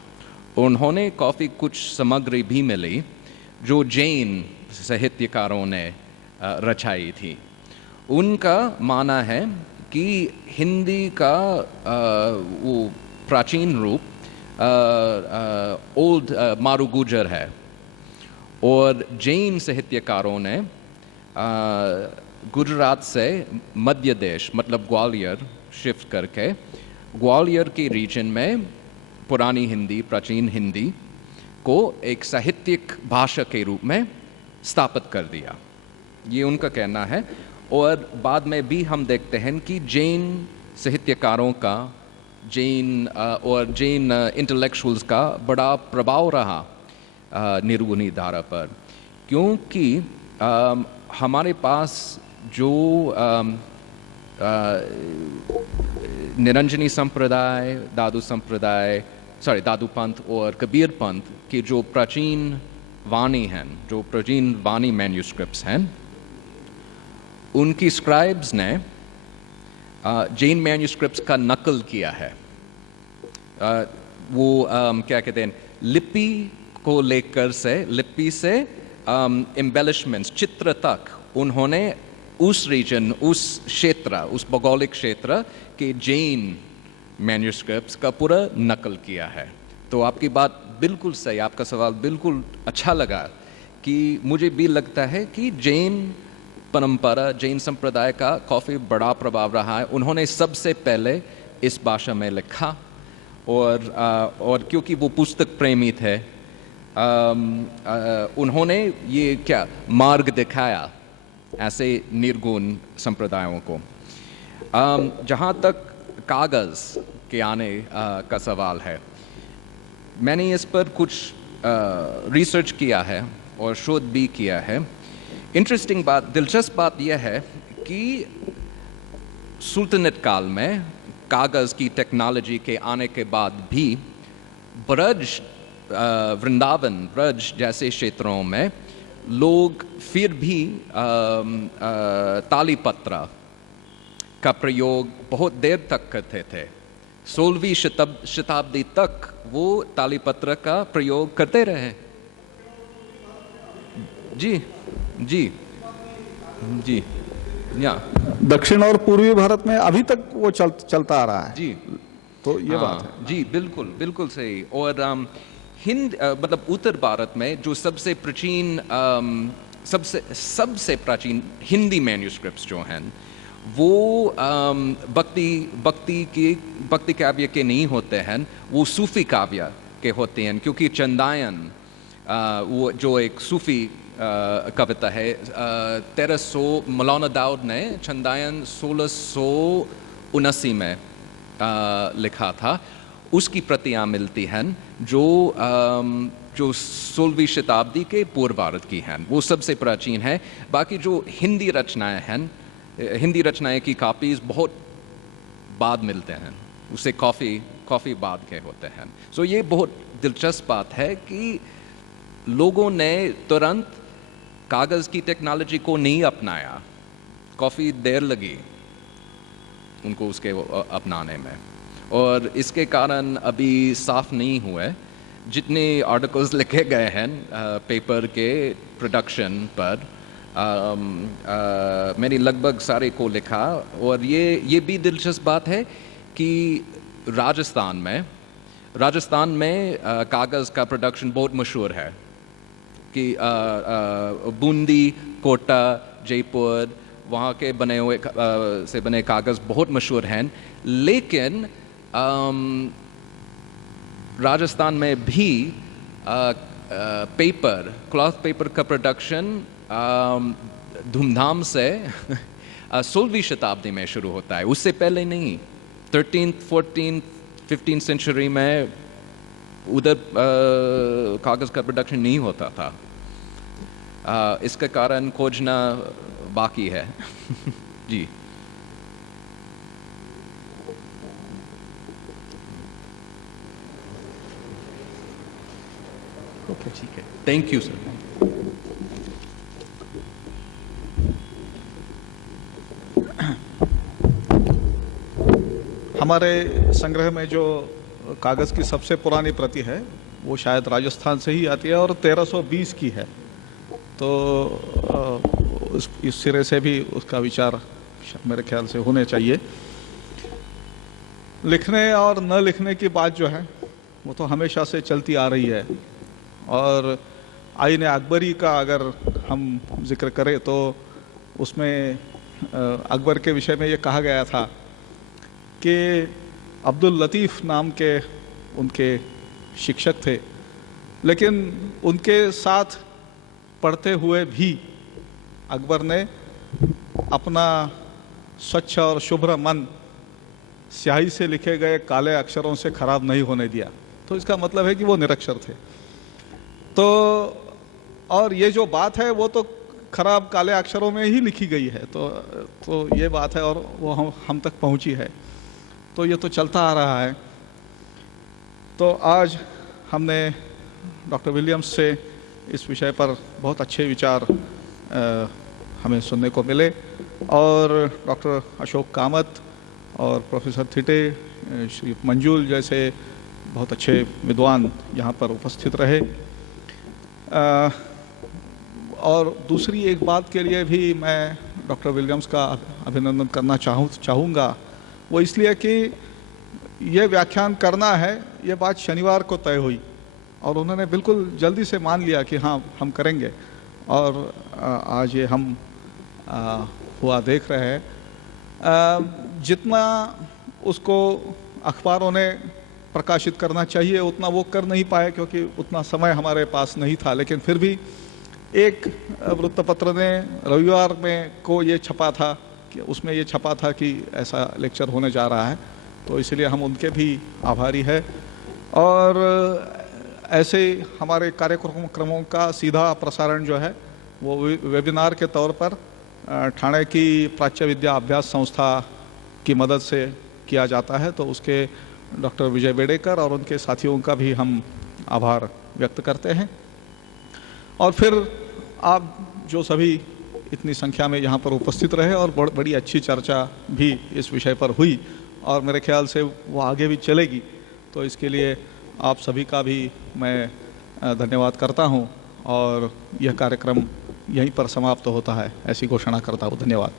उन्होंने काफ़ी कुछ सामग्री भी मिली जो जैन साहित्यकारों ने रचाई थी। उनका मानना है कि हिंदी का वो प्राचीन रूप ओल्ड मारूगुजर है, और जैन साहित्यकारों ने गुजरात से मध्य देश मतलब ग्वालियर शिफ्ट करके ग्वालियर के रीजन में पुरानी हिंदी, प्राचीन हिंदी को एक साहित्यिक भाषा के रूप में स्थापित कर दिया, ये उनका कहना है। और बाद में भी हम देखते हैं कि जैन साहित्यकारों का, जैन इंटेलेक्चुअल्स का बड़ा प्रभाव रहा निर्गुणी धारा पर, क्योंकि हमारे पास जो निरंजनी संप्रदाय, दादू पंथ और कबीर पंथ की जो प्राचीन वाणी हैं, जो प्राचीन वाणी मैन्यूस्क्रिप्ट्स हैं, उनकी स्क्राइब्स ने जैन मैन्यूस्क्रिप्ट्स का नकल किया है। वो क्या कहते हैं, लिपि को लेकर से, लिपि से एम्बेलिशमेंट्स, चित्र तक उन्होंने उस रीजन, उस क्षेत्र, उस भौगोलिक क्षेत्र के जैन मैन्यूस्क्रिप्ट्स का पूरा नकल किया है। तो आपकी बात बिल्कुल सही, आपका सवाल बिल्कुल अच्छा लगा कि मुझे भी लगता है कि जैन परंपरा, जैन संप्रदाय का काफ़ी बड़ा प्रभाव रहा है। उन्होंने सबसे पहले इस भाषा में लिखा, और क्योंकि वो पुस्तक प्रेमी थे, उन्होंने ये क्या मार्ग दिखाया ऐसे निर्गुण संप्रदायों को। जहाँ तक कागज़ के आने का सवाल है, मैंने इस पर कुछ रिसर्च किया है और शोध भी किया है। इंटरेस्टिंग बात, दिलचस्प बात यह है कि सुल्तनत काल में कागज़ की टेक्नोलॉजी के आने के बाद भी ब्रज, वृंदावन, ब्रज जैसे क्षेत्रों में लोग फिर भी तालीपत्र का प्रयोग बहुत देर तक करते थे। 16वीं शताब्दी तक वो तालीपत्र का प्रयोग करते रहे। जी जी जी, या दक्षिण और पूर्वी भारत में अभी तक वो चलता आ रहा है। जी, तो ये बात है। जी बिल्कुल बिल्कुल सही। और मतलब उत्तर भारत में जो सबसे प्राचीन, सबसे प्राचीन हिंदी मैन्यूस्क्रिप्ट्स जो हैं, वो भक्ति काव्य के नहीं होते हैं, वो सूफी काव्य के होते हैं, क्योंकि चंदायन वो जो एक सूफी कविता है, 1300, मौलाना दाऊद ने चंदायन 1600 1979 में लिखा था, उसकी प्रतियां मिलती हैं जो जो 16वीं शताब्दी के पूर्व भारत की हैं, वो सबसे प्राचीन है। बाकी जो हिंदी रचनाएं हैं, हिंदी रचनाएं की कापीज़ बहुत बाद मिलते हैं, उससे काफ़ी बाद के होते हैं। सो ये बहुत दिलचस्प बात है कि लोगों ने तुरंत कागज़ की टेक्नोलॉजी को नहीं अपनाया, काफ़ी देर लगी उनको उसके अपनाने में, और इसके कारण अभी साफ नहीं हुए जितने आर्टिकल्स लिखे गए हैं पेपर के प्रोडक्शन पर। मैंने लगभग सारे को लिखा, और ये भी दिलचस्प बात है कि राजस्थान में कागज़ का प्रोडक्शन बहुत मशहूर है, कि बूंदी, कोटा, जयपुर, वहाँ के बने कागज़ बहुत मशहूर हैं। लेकिन राजस्थान में भी क्लॉथ पेपर का प्रोडक्शन धूमधाम से 16वीं शताब्दी में शुरू होता है, उससे पहले नहीं। 13th, 14th, 15th सेंचुरी में उधर कागज़ का प्रोडक्शन नहीं होता था। इसका कारण खोजना बाकी है। जी, ओके, ठीक है, थैंक यू सर। हमारे संग्रह में जो कागज़ की सबसे पुरानी प्रति है वो शायद राजस्थान से ही आती है और 1320 की है। तो इस सिरे से भी उसका विचार मेरे ख्याल से होने चाहिए। लिखने और न लिखने की बात जो है वो तो हमेशा से चलती आ रही है, और आईन अकबरी का अगर हम जिक्र करें तो उसमें अकबर के विषय में ये कहा गया था कि अब्दुल लतीफ़ नाम के उनके शिक्षक थे, लेकिन उनके साथ पढ़ते हुए भी अकबर ने अपना स्वच्छ और शुभ्र मन स्याही से लिखे गए काले अक्षरों से खराब नहीं होने दिया। तो इसका मतलब है कि वो निरक्षर थे। तो और ये जो बात है वो तो खराब काले अक्षरों में ही लिखी गई है, तो ये बात है और वो हम तक पहुंची है, तो ये तो चलता आ रहा है। तो आज हमने डॉक्टर विलियम्स से इस विषय पर बहुत अच्छे विचार हमें सुनने को मिले, और डॉक्टर अशोक कामत और प्रोफेसर थिटे, श्री मंजूल जैसे बहुत अच्छे विद्वान यहाँ पर उपस्थित रहे। और दूसरी एक बात के लिए भी मैं डॉक्टर विलियम्स का अभिनंदन करना चाहूँगा, वो इसलिए कि ये व्याख्यान करना है, ये बात शनिवार को तय हुई और उन्होंने बिल्कुल जल्दी से मान लिया कि हाँ हम करेंगे, और आज ये हम हुआ देख रहे हैं। जितना उसको अखबारों ने प्रकाशित करना चाहिए उतना वो कर नहीं पाए क्योंकि उतना समय हमारे पास नहीं था, लेकिन फिर भी एक वृत्तपत्र ने रविवार में को ये छपा था कि उसमें ये छपा था कि ऐसा लेक्चर होने जा रहा है, तो इसलिए हम उनके भी आभारी हैं। और ऐसे हमारे कार्यक्रमों का सीधा प्रसारण जो है वो वेबिनार के तौर पर ठाणे की प्राच्य विद्या अभ्यास संस्था की मदद से किया जाता है, तो उसके डॉक्टर विजय बेडेकर और उनके साथियों का भी हम आभार व्यक्त करते हैं। और फिर आप जो सभी इतनी संख्या में यहाँ पर उपस्थित रहे और बड़ी अच्छी चर्चा भी इस विषय पर हुई और मेरे ख्याल से वो आगे भी चलेगी, तो इसके लिए आप सभी का भी मैं धन्यवाद करता हूँ और यह कार्यक्रम यहीं पर समाप्त होता है, ऐसी घोषणा करता हूँ। धन्यवाद।